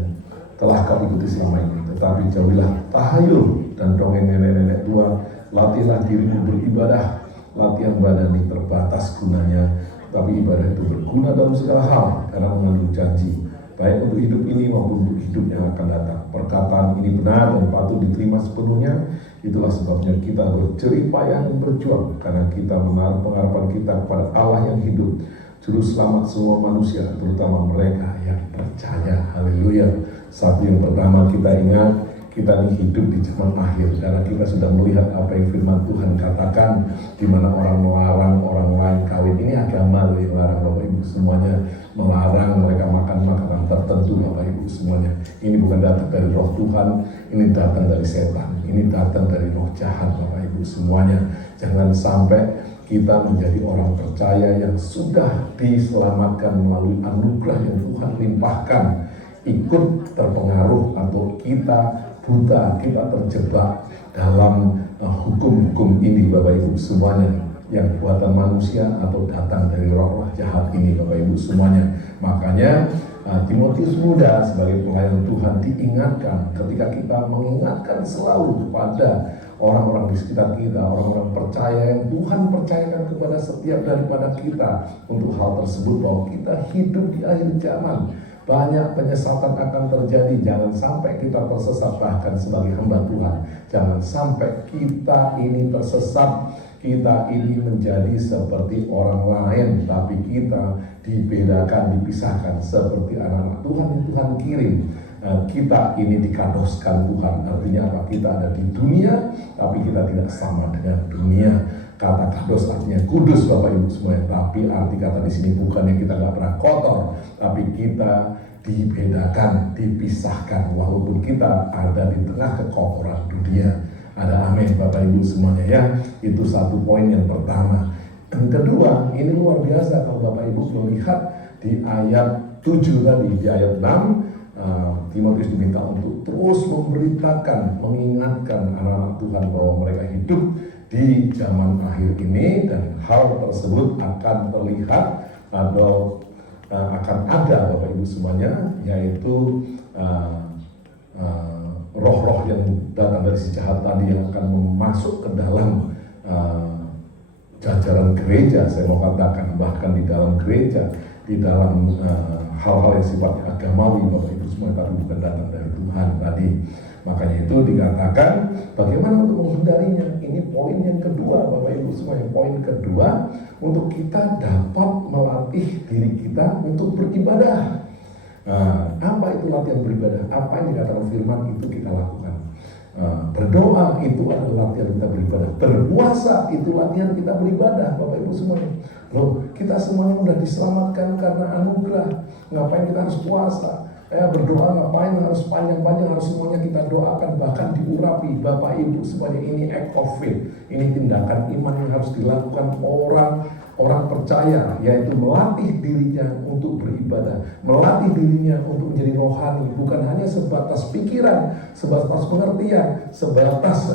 telah kau ikuti selama ini. Tetapi jauhilah tahayul dan dongeng nenek-nenek tua. Latihlah dirimu beribadah. Latihan badani terbatas gunanya, tapi ibadah itu berguna dalam segala hal karena mengandung janji, baik untuk hidup ini maupun untuk hidup yang akan datang. Perkataan ini benar dan patut diterima sepenuhnya. Itulah sebabnya kita berjerih payah dan berjuang, karena kita menaruh pengharapan kita kepada Allah yang hidup, juru selamat semua manusia, terutama mereka yang percaya. Haleluya. Satu yang pertama kita ingat, kita ini hidup di zaman akhir, karena kita sudah melihat apa yang firman Tuhan katakan, di mana orang melarang orang lain kawin. Ini agama yang melarang, Bapak Ibu semuanya, melarang mereka makan makanan tertentu, Bapak Ibu semuanya. Ini bukan datang dari roh Tuhan, ini datang dari setan, ini datang dari roh jahat, Bapak Ibu semuanya. Jangan sampai kita menjadi orang percaya yang sudah diselamatkan melalui anugerah yang Tuhan limpahkan, ikut terpengaruh atau kita buta, kita terjebak dalam hukum-hukum ini, Bapak Ibu semuanya, yang buatan manusia atau datang dari roh-roh jahat ini, Bapak Ibu semuanya. Makanya Timotius muda sebagai pelayan Tuhan diingatkan, ketika kita mengingatkan selalu kepada orang-orang di sekitar kita, orang-orang percaya yang Tuhan percayakan kepada setiap daripada kita untuk hal tersebut, bahwa kita hidup di akhir zaman. Banyak penyesatan akan terjadi. Jangan sampai kita tersesat, bahkan sebagai hamba Tuhan. Jangan sampai kita ini tersesat, kita ini menjadi seperti orang lain, tapi kita dibedakan, dipisahkan seperti anak-anak Tuhan yang Tuhan kirim. Kita ini dikadoskan Tuhan. Artinya apa? Kita ada di dunia, tapi kita tidak sama dengan dunia. Kata kados artinya kudus, Bapak Ibu semuanya. Tapi arti kata di sini bukannya kita nggak pernah kotor, tapi kita dibedakan, dipisahkan, walaupun kita ada di tengah kekotoran dunia. Ada amin, Bapak Ibu semuanya ya. Itu satu poin yang pertama. Yang kedua, ini luar biasa kalau Bapak Ibu melihat di ayat 7 tadi, di ayat 6. Timotius diminta untuk terus memberitakan, mengingatkan anak-anak Tuhan bahwa mereka hidup di zaman akhir ini, dan hal tersebut akan terlihat atau akan ada, Bapak Ibu semuanya, yaitu roh-roh yang datang dari si jahat tadi yang akan masuk ke dalam jajaran gereja. Saya mau katakan bahkan di dalam gereja, di dalam hal-hal yang sifatnya agamawi, Bapak Ibu semua, tapi bukan datang dari Tuhan tadi. Makanya itu dikatakan bagaimana untuk menghindarinya. Ini poin yang kedua, Bapak Ibu semua. Yang poin kedua, untuk kita dapat melatih diri kita untuk beribadah. Apa itu latihan beribadah? Apa yang dikatakan firman itu kita lakukan. Berdoa itu adalah latihan kita beribadah. Berpuasa itu latihan kita beribadah, Bapak Ibu semuanya. Loh, kita semuanya sudah diselamatkan karena anugerah. Ngapain kita harus puasa? Berdoa ngapain harus panjang-panjang, harus semuanya kita doakan, bahkan diurapi. Bapak Ibu semuanya, ini act of faith. Ini tindakan iman yang harus dilakukan orang percaya, yaitu melatih dirinya untuk beribadah, melatih dirinya untuk menjadi rohani, bukan hanya sebatas pikiran, sebatas pengertian, sebatas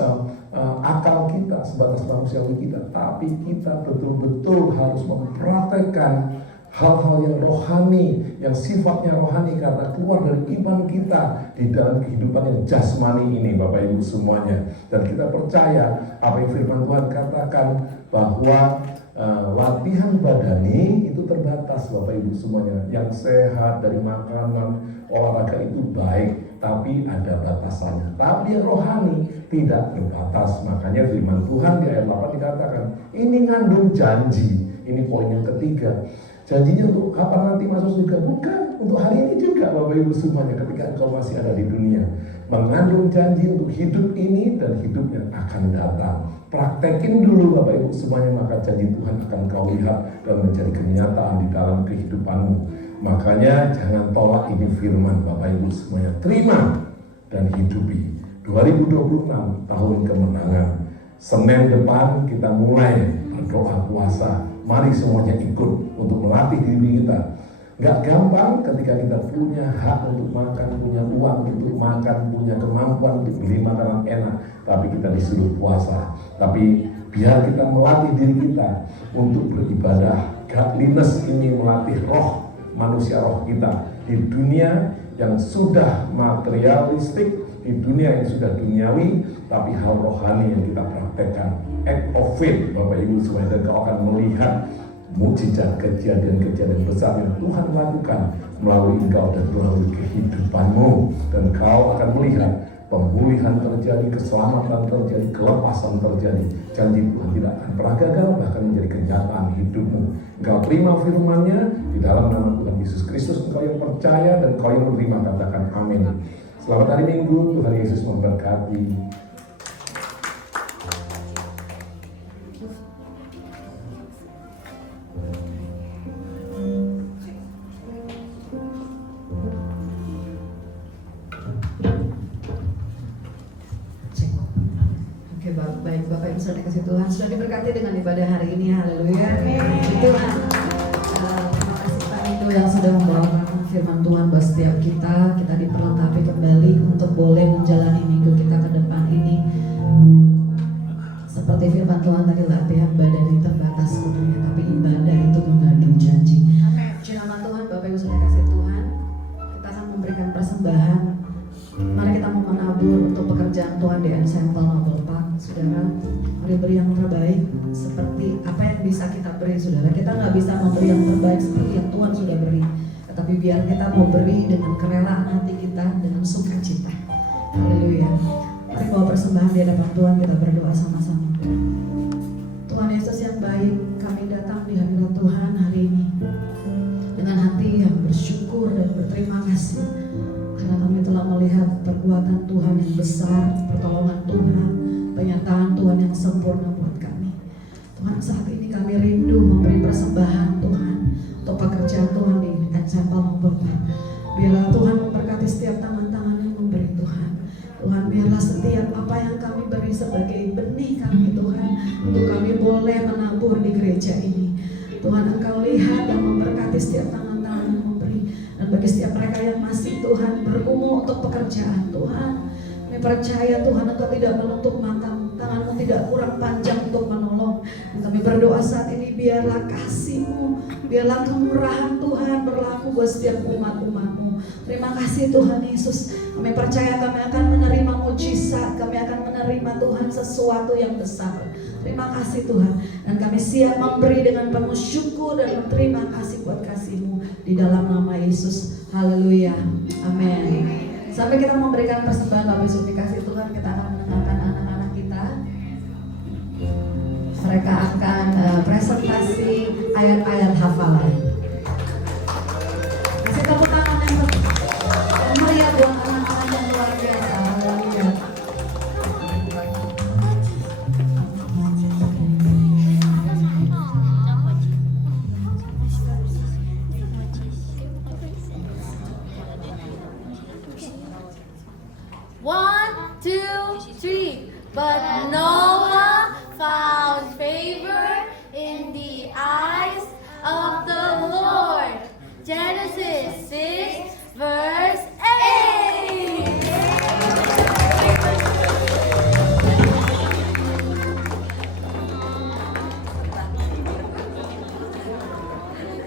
akal kita, sebatas manusiawi kita, tapi kita betul-betul harus mempraktekkan hal-hal yang rohani, yang sifatnya rohani, karena keluar dari iman kita di dalam kehidupan yang jasmani ini, Bapak Ibu semuanya. Dan kita percaya apa yang firman Tuhan katakan, bahwa latihan badani itu terbatas, Bapak Ibu semuanya. Yang sehat dari makanan, olahraga itu baik, tapi ada batasannya. Tapi yang rohani tidak terbatas. Makanya firman Tuhan di ayat 8 dikatakan, ini ngandung janji. Ini poin yang ketiga. Janjinya untuk kapan nanti masuk surga? Bukan, untuk hari ini juga, Bapak Ibu semuanya, ketika engkau masih ada di dunia. Mengandung janji untuk hidup ini dan hidupnya akan datang. Praktekin dulu, Bapak Ibu semuanya, maka janji Tuhan akan kau lihat dan menjadi kenyataan di dalam kehidupanmu. Makanya jangan tolak ini firman, Bapak Ibu semuanya. Terima dan hidupi. 2026 tahun kemenangan. Senin depan kita mulai berdoa puasa. Mari semuanya ikut untuk melatih diri kita. Gak gampang ketika kita punya hak untuk makan, punya uang untuk makan, punya kemampuan untuk beli makanan enak, tapi kita disuruh puasa. Tapi biar kita melatih diri kita untuk beribadah. Godliness ini melatih roh, manusia roh kita di dunia yang sudah materialistik, di dunia yang sudah duniawi, tapi hal rohani yang kita praktekkan. Act of faith, Bapak Ibu semuanya, dan kau akan melihat mukjizat, kejadian-kejadian besar yang Tuhan lakukan melalui engkau dan melalui kehidupanmu. Dan kau akan melihat pemulihan terjadi, keselamatan terjadi, kelepasan terjadi. Janji Tuhan tidak akan pernah gagal, bahkan menjadi kenyataan hidupmu. Engkau terima firman-Nya di dalam nama Tuhan Yesus Kristus. Engkau yang percaya dan engkau yang menerima, katakan amin. Selamat hari Minggu, Tuhan Yesus memberkati. Oke, baik Bapak Ibu sudah dikasih Tuhan, sudah diberkati dengan ibadah hari ini, haleluya. Tuhan, terima kasih Pak Ibu yang sudah membawakan firman Tuhan buat setiap kita diperlengkapi kembali untuk boleh menjalani minggu kita ke depan ini. Seperti firman Tuhan tadi, latihan badan terbatas sebenarnya, tapi ibadah itu mengandung janji. Puji nama Tuhan, Bapak Ibu sudah kasih Tuhan, kita akan memberikan persembahan. Mari kita mau menabur untuk pekerjaan Tuhan di Ensemble Noble Park. Saudara, mari beri yang terbaik seperti apa yang bisa kita beri. Saudara, kita nggak bisa memberi yang terbaik seperti yang Tuhan sudah beri, tetapi biar kita mau beri dengan kerelaan hati kita, dengan sukacita. Haleluya. Mari bawa persembahan di hadapan Tuhan, kita berdoa sama-sama. Tuhan Yesus yang baik, kami datang di hadirat Tuhan hari ini dengan hati yang bersyukur dan berterima kasih, karena kami telah melihat perbuatan Tuhan yang besar, pertolongan Tuhan, penyertaan Tuhan yang sempurna buat kami. Tuhan, saat ini kami rindu memberi persembahan Tuhan untuk pekerjaan Tuhan di Ensemble Noble Park. Biarlah Tuhan memberkati setiap tangan-tangan yang memberi Tuhan. Tuhan, biarlah setiap apa yang kami beri sebagai benih kami Tuhan, untuk kami boleh menabur di gereja ini. Tuhan, Engkau lihat dan memberkati setiap tangan-tangan yang memberi. Dan bagi setiap mereka yang masih Tuhan berumur untuk pekerjaan Tuhan, kami percaya Tuhan Engkau tidak menutup mata, tangan-Mu tidak kurang panjang untuk menolong. Dan kami berdoa saat ini, biarlah kasih-Mu, biarlah kemurahan Tuhan berlaku buat setiap umat-umat-Mu. Terima kasih Tuhan Yesus. Kami percaya kami akan menerima mujizat, kami akan menerima Tuhan sesuatu yang besar. Terima kasih Tuhan. Dan kami siap memberi dengan penuh syukur dan berterima kasih buat kasih-Mu di dalam nama Yesus. Haleluya. Amin. Sampai kita memberikan persembahan Bapak Yesus dikasih Tuhan, kita akan mendengarkan anak-anak kita. Mereka akan presentasi ayat-ayat hafalan. Kasih tepuk tangan yang meriah buat anak-anak yang luar biasa. Haleluya. One, two, three. But Noah found favor in the eyes of the Lord. Genesis 6, verse 8.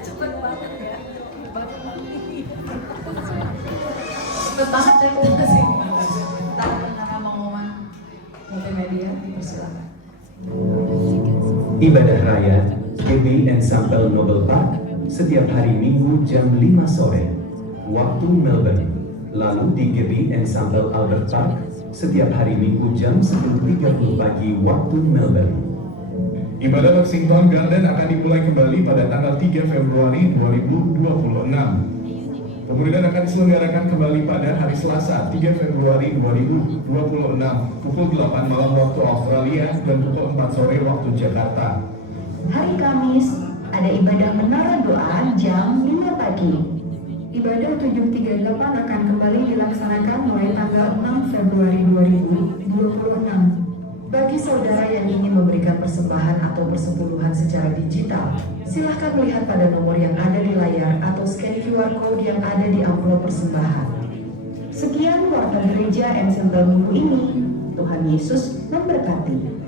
Cepet banget ya kita kasih. Ntar karena pengumuman multimedia, dipersilakan. Ibadah Raya GB Ensemble Noble Park setiap hari Minggu jam 5 sore waktu Melbourne. Lalu di GB Ensemble Albert Park setiap hari Minggu jam 10.30 pagi waktu Melbourne. Ibadah Lexington Garden akan dimulai kembali pada tanggal 3 Februari 2026. Kemudian akan diselenggarakan kembali pada hari Selasa 3 Februari 2026 pukul 8 malam waktu Australia dan pukul 4 sore waktu Jakarta. Hari Kamis ada ibadah menara doa jam 5 pagi. Ibadah 738 akan kembali dilaksanakan mulai tanggal 6 Februari 2026. Bagi saudara yang ingin memberikan persembahan atau persepuluhan secara digital, silahkan melihat pada nomor yang ada di layar atau scan QR Code yang ada di amplop persembahan. Sekian warta gereja Ensemble minggu ini. Tuhan Yesus memberkati.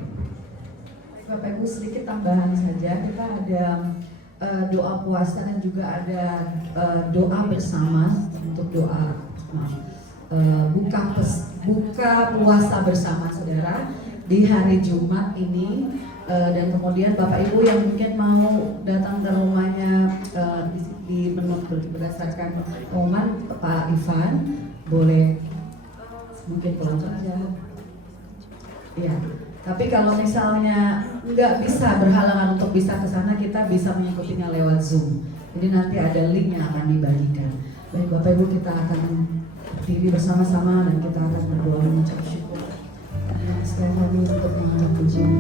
Bapak Ibu, sedikit tambahan saja, kita ada doa puasa dan juga ada doa bersama untuk doa buka puasa bersama saudara di hari Jumat ini. Dan kemudian Bapak Ibu yang mungkin mau datang ke rumahnya berdasarkan pengumuman Pak Ivan, boleh mungkin pulang saja. Iya. Tapi kalau misalnya nggak bisa berhalangan untuk bisa ke sana, kita bisa mengikutinya lewat Zoom. Jadi nanti ada link yang akan dibagikan. Baik Bapak Ibu, kita akan berdiri bersama-sama dan kita akan berdoa mengucap syukur. Sekali kami untuk menghadap pujian.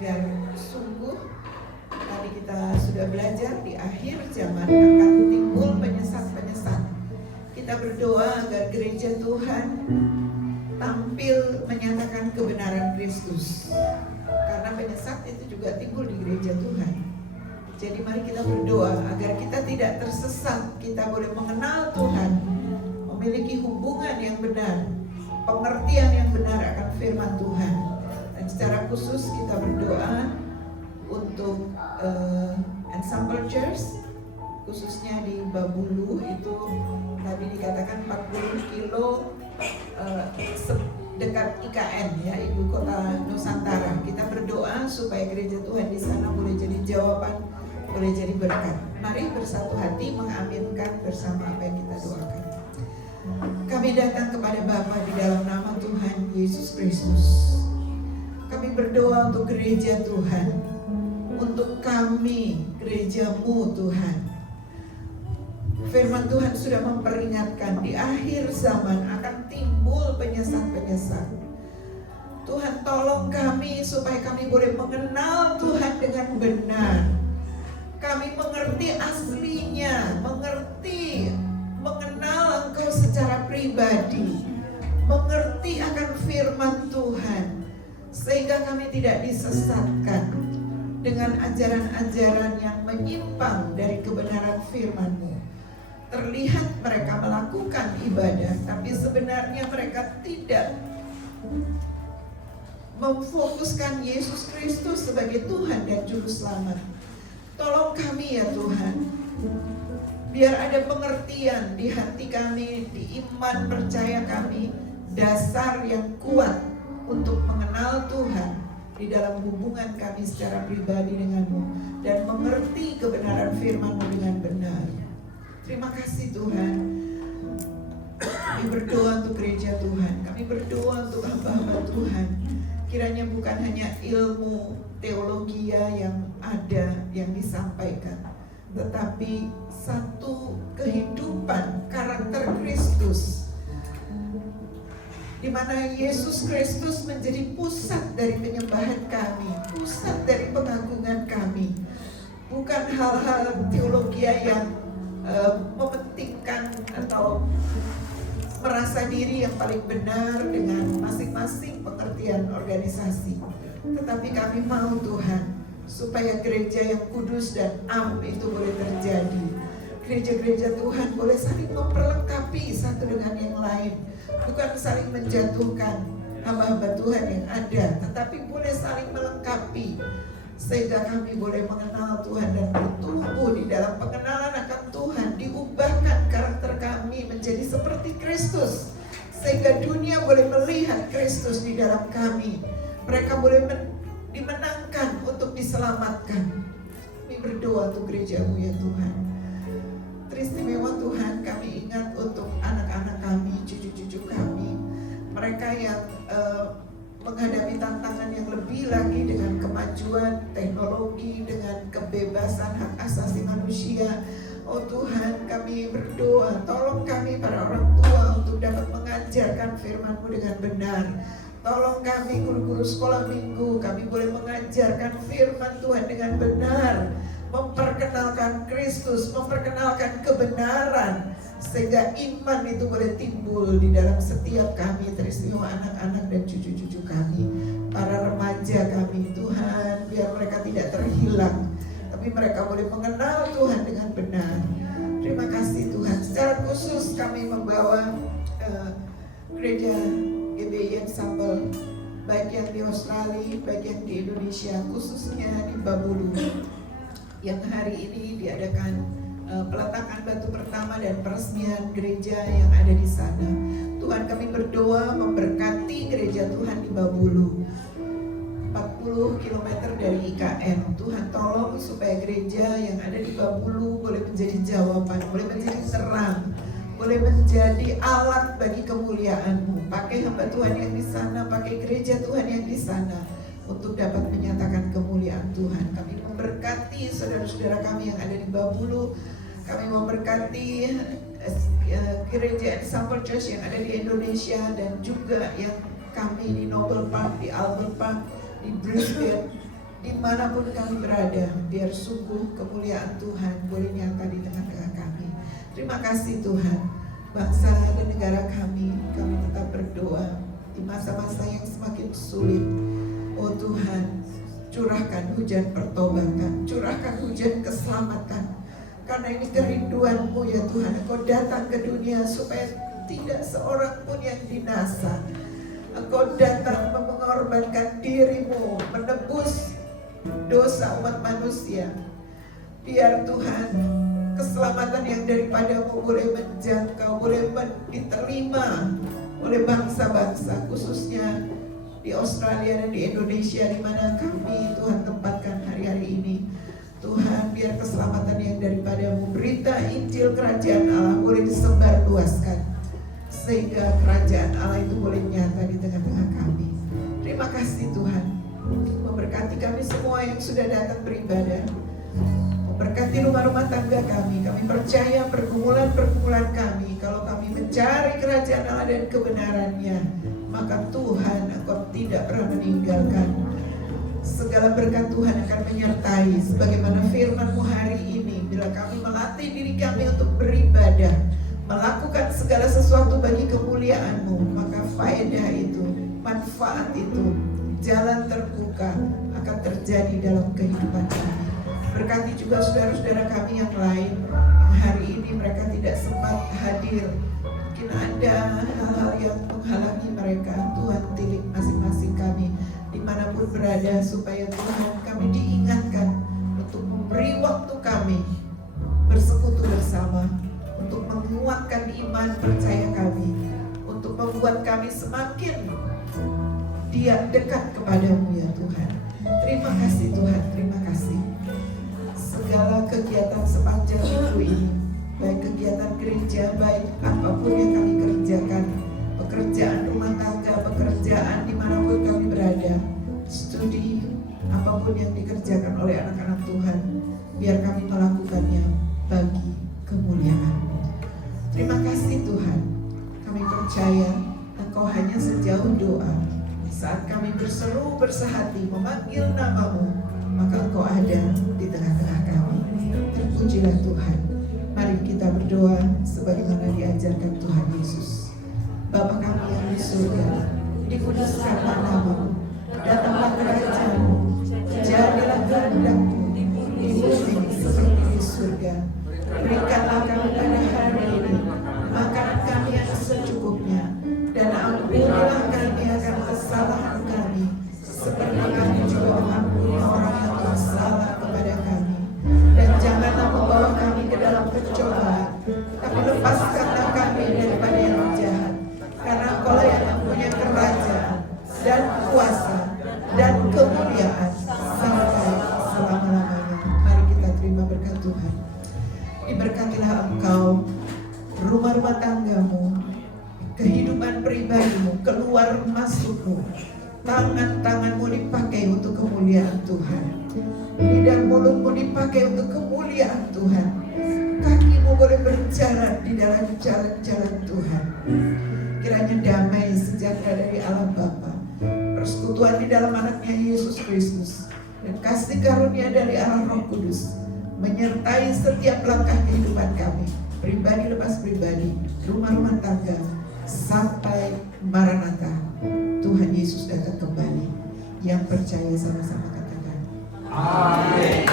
agar sungguh tadi kita sudah belajar di akhir zaman akan timbul penyesat-penyesat. Kita berdoa agar gereja Tuhan tampil menyatakan kebenaran Kristus, karena penyesat itu juga timbul di gereja Tuhan. Jadi mari kita berdoa agar kita tidak tersesat, kita boleh mengenal Tuhan, memiliki hubungan yang benar, pengertian yang benar akan firman Tuhan. Dan secara khusus kita berdoa untuk Ensemble Church, khususnya di Babulu itu tadi dikatakan 40 kilo dekat IKN ya, Ibu Kota Nusantara. Kita berdoa supaya gereja Tuhan di sana boleh jadi jawaban, boleh jadi berkat. Mari bersatu hati mengaminkan bersama apa yang kita doakan. Kami datang kepada Bapa di dalam nama Tuhan Yesus Kristus. Kami berdoa untuk gereja Tuhan, untuk kami, gereja-Mu Tuhan. Firman Tuhan sudah memperingatkan di akhir zaman akan timbul penyesat-penyesat. Tuhan tolong kami supaya kami boleh mengenal Tuhan dengan benar. Kami mengerti aslinya, mengenal Engkau secara pribadi, mengerti akan firman Tuhan, sehingga kami tidak disesatkan dengan ajaran-ajaran yang menyimpang dari kebenaran firman-Mu. Terlihat mereka melakukan ibadah, tapi sebenarnya mereka tidak memfokuskan Yesus Kristus sebagai Tuhan dan Juru Selamat. Tolong kami ya Tuhan, biar ada pengertian di hati kami, di iman percaya kami, dasar yang kuat untuk mengenal Tuhan di dalam hubungan kami secara pribadi denganmu dan mengerti kebenaran firman-Mu dengan benar. Terima kasih Tuhan. Kami berdoa untuk gereja Tuhan, kami berdoa untuk hamba-hamba Tuhan. Kiranya bukan hanya ilmu teologi yang ada, yang disampaikan, tetapi satu kehidupan karakter Kristus, di mana Yesus Kristus menjadi pusat dari penyembahan kami, pusat dari pengagungan kami. Bukan hal-hal teologi yang mementingkan atau merasa diri yang paling benar dengan masing-masing pengertian organisasi. Tetapi kami mau Tuhan, supaya gereja yang kudus dan am itu boleh terjadi. Gereja-gereja Tuhan boleh saling memperlengkapi satu dengan yang lain, bukan saling menjatuhkan hamba-hamba Tuhan yang ada, tetapi boleh saling melengkapi, sehingga kami boleh mengenal Tuhan dan bertumbuh di dalam pengenalan akan Tuhan. Diubahkan karakter kami menjadi seperti Kristus, sehingga dunia boleh melihat Kristus di dalam kami. Mereka boleh dimenangkan untuk diselamatkan. Kami berdoa untuk gereja-Mu ya Tuhan. Teristimewa Tuhan, kami ingat untuk anak-anak kami, cucu-cucu kami, mereka yang menghadapi tantangan yang lebih lagi dengan kemajuan teknologi, dengan kebebasan hak asasi manusia. Oh Tuhan, kami berdoa, tolong kami para orang tua untuk dapat mengajarkan firman-Mu dengan benar. Tolong kami guru-guru sekolah minggu, kami boleh mengajarkan firman Tuhan dengan benar, memperkenalkan Kristus, memperkenalkan kebenaran, sehingga iman itu boleh timbul di dalam setiap kami, teristimewa anak-anak dan cucu-cucu kami, para remaja kami. Tuhan, biar mereka tidak terhilang, tapi mereka boleh mengenal Tuhan dengan benar. Terima kasih Tuhan. Secara khusus kami membawa gereja GBI Ensemble, baik yang di Australia, baik yang di Indonesia, khususnya di Babulu, yang hari ini diadakan peletakan batu pertama dan peresmian gereja yang ada di sana. Tuhan, kami berdoa memberkati gereja Tuhan di Babulu, 40 km dari IKN. Tuhan, tolong supaya gereja yang ada di Babulu boleh menjadi jawaban, boleh menjadi terang, boleh menjadi alat bagi kemuliaan-Mu. Pakai hamba Tuhan yang di sana, pakai gereja Tuhan yang di sana, untuk dapat menyatakan kemuliaan Tuhan. Kami memberkati saudara-saudara kami yang ada di Babulu. Kami memberkati gereja Ensemble Church yang ada di Indonesia, dan juga yang kami di Noble Park, di Albert Park, di Brisbane, dimanapun kami berada. Biar sungguh kemuliaan Tuhan boleh nyata di tengah-tengah kami. Terima kasih Tuhan. Bangsa dan negara kami tetap berdoa di masa-masa yang semakin sulit. Oh Tuhan, curahkan hujan pertobatan, curahkan hujan keselamatan. Karena ini kerinduan-Mu ya Tuhan. Engkau datang ke dunia supaya tidak seorang pun yang binasa. Engkau datang mengorbankan diri-Mu, menebus dosa umat manusia. Biar Tuhan, keselamatan yang daripada-Mu boleh menjangkau, boleh diterima oleh bangsa-bangsa, khususnya di Australia dan di Indonesia, di mana kami Tuhan tempatkan hari-hari ini. Tuhan, biar keselamatan yang daripada-Mu, berita Injil Kerajaan Allah boleh disebar luaskan, sehingga Kerajaan Allah itu boleh nyata di tengah-tengah kami. Terima kasih Tuhan. Memberkati kami semua yang sudah datang beribadah, memberkati rumah-rumah tangga kami. Kami percaya pergumulan-pergumulan kami, kalau kami mencari Kerajaan Allah dan kebenarannya, maka Tuhan, Engkau tidak pernah meninggalkan. Segala berkat Tuhan akan menyertai, sebagaimana firman-Mu hari ini. Bila kami melatih diri kami untuk beribadah, melakukan segala sesuatu bagi kemuliaan-Mu, maka faedah itu, manfaat itu, jalan terbuka akan terjadi dalam kehidupan kami. Berkati juga saudara-saudara kami yang lain, yang hari ini mereka tidak sempat hadir. Mungkin ada hal-hal yang menghalangi mereka. Tuhan, tilik masing-masing kami dimanapun berada, supaya Tuhan, kami diingatkan untuk memberi waktu kami bersekutu bersama, untuk menguatkan iman percaya kami, untuk membuat kami semakin dia dekat kepadamu ya Tuhan. Terima kasih Tuhan, terima kasih. Segala kegiatan sepanjang minggu ini, baik kegiatan gereja, baik apapun yang kami kerjakan, pekerjaan rumah tangga, pekerjaan dimanapun kami berada, studi, apapun yang dikerjakan oleh anak-anak Tuhan, biar kami melakukannya bagi kemuliaan. Terima kasih Tuhan, kami percaya Engkau hanya sejauh doa. Saat kami berseru bersehati memanggil namamu, maka Engkau ada di tengah-tengah kami. Terpujilah Tuhan. Mari kita berdoa sebagaimana diajarkan Tuhan Yesus. Bapa kami yang di surga, dikuduskanlah namamu, datanglah kerajaan-Mu, jadilah kehendak-Mu di bumi seperti di surga. Berikanlah kami pada hari ini makanan kami yang secukupnya, dan ampunilah kami akan kesalahan kami, seperti kami juga mengampuni orang yang bersalah kepada kami. Dan janganlah membawa kami ke dalam pencobaan, tapi lepaskanlah kami daripada yang jahat. Karena Engkau yang mempunyai kerajaan dan kuasa dan kemuliaan sampai selama-lamanya. Mari kita terima berkat Tuhan. Diberkatilah Engkau, rumah-rumah tanggamu, kehidupan pribadimu, keluar masukmu. Tangan-tanganmu dipakai untuk kemuliaan Tuhan. Lidah mulutmu dipakai untuk kemuliaan Tuhan. Kakimu boleh berjalan di dalam jalan-jalan Tuhan. Kiranya damai sejahtera dari Allah Bapa, persekutuan di dalam anaknya Yesus Kristus, dan kasih karunia dari Allah Roh Kudus menyertai setiap langkah kehidupan kami, pribadi lepas pribadi, rumah-rumah tangga, sampai Maranatha, Tuhan Yesus datang kembali. Yang percaya sama-sama katakan amin.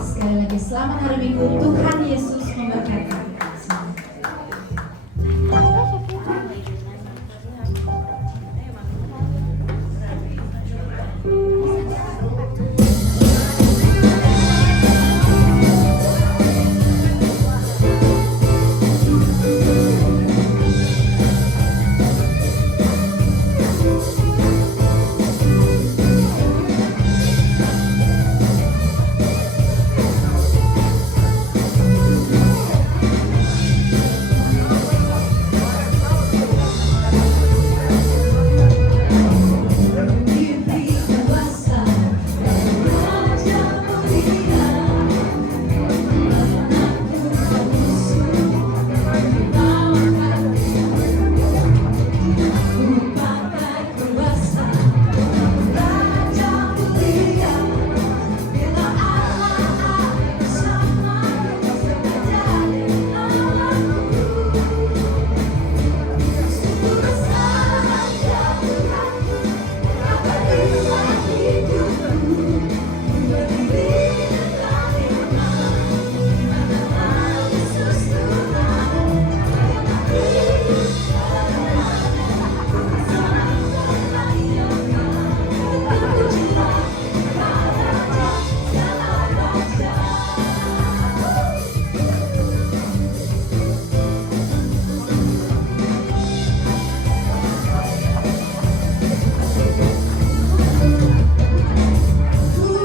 Sekali lagi selamat hari Minggu, Tuhan Yesus memberkati.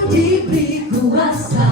Diberi kuasa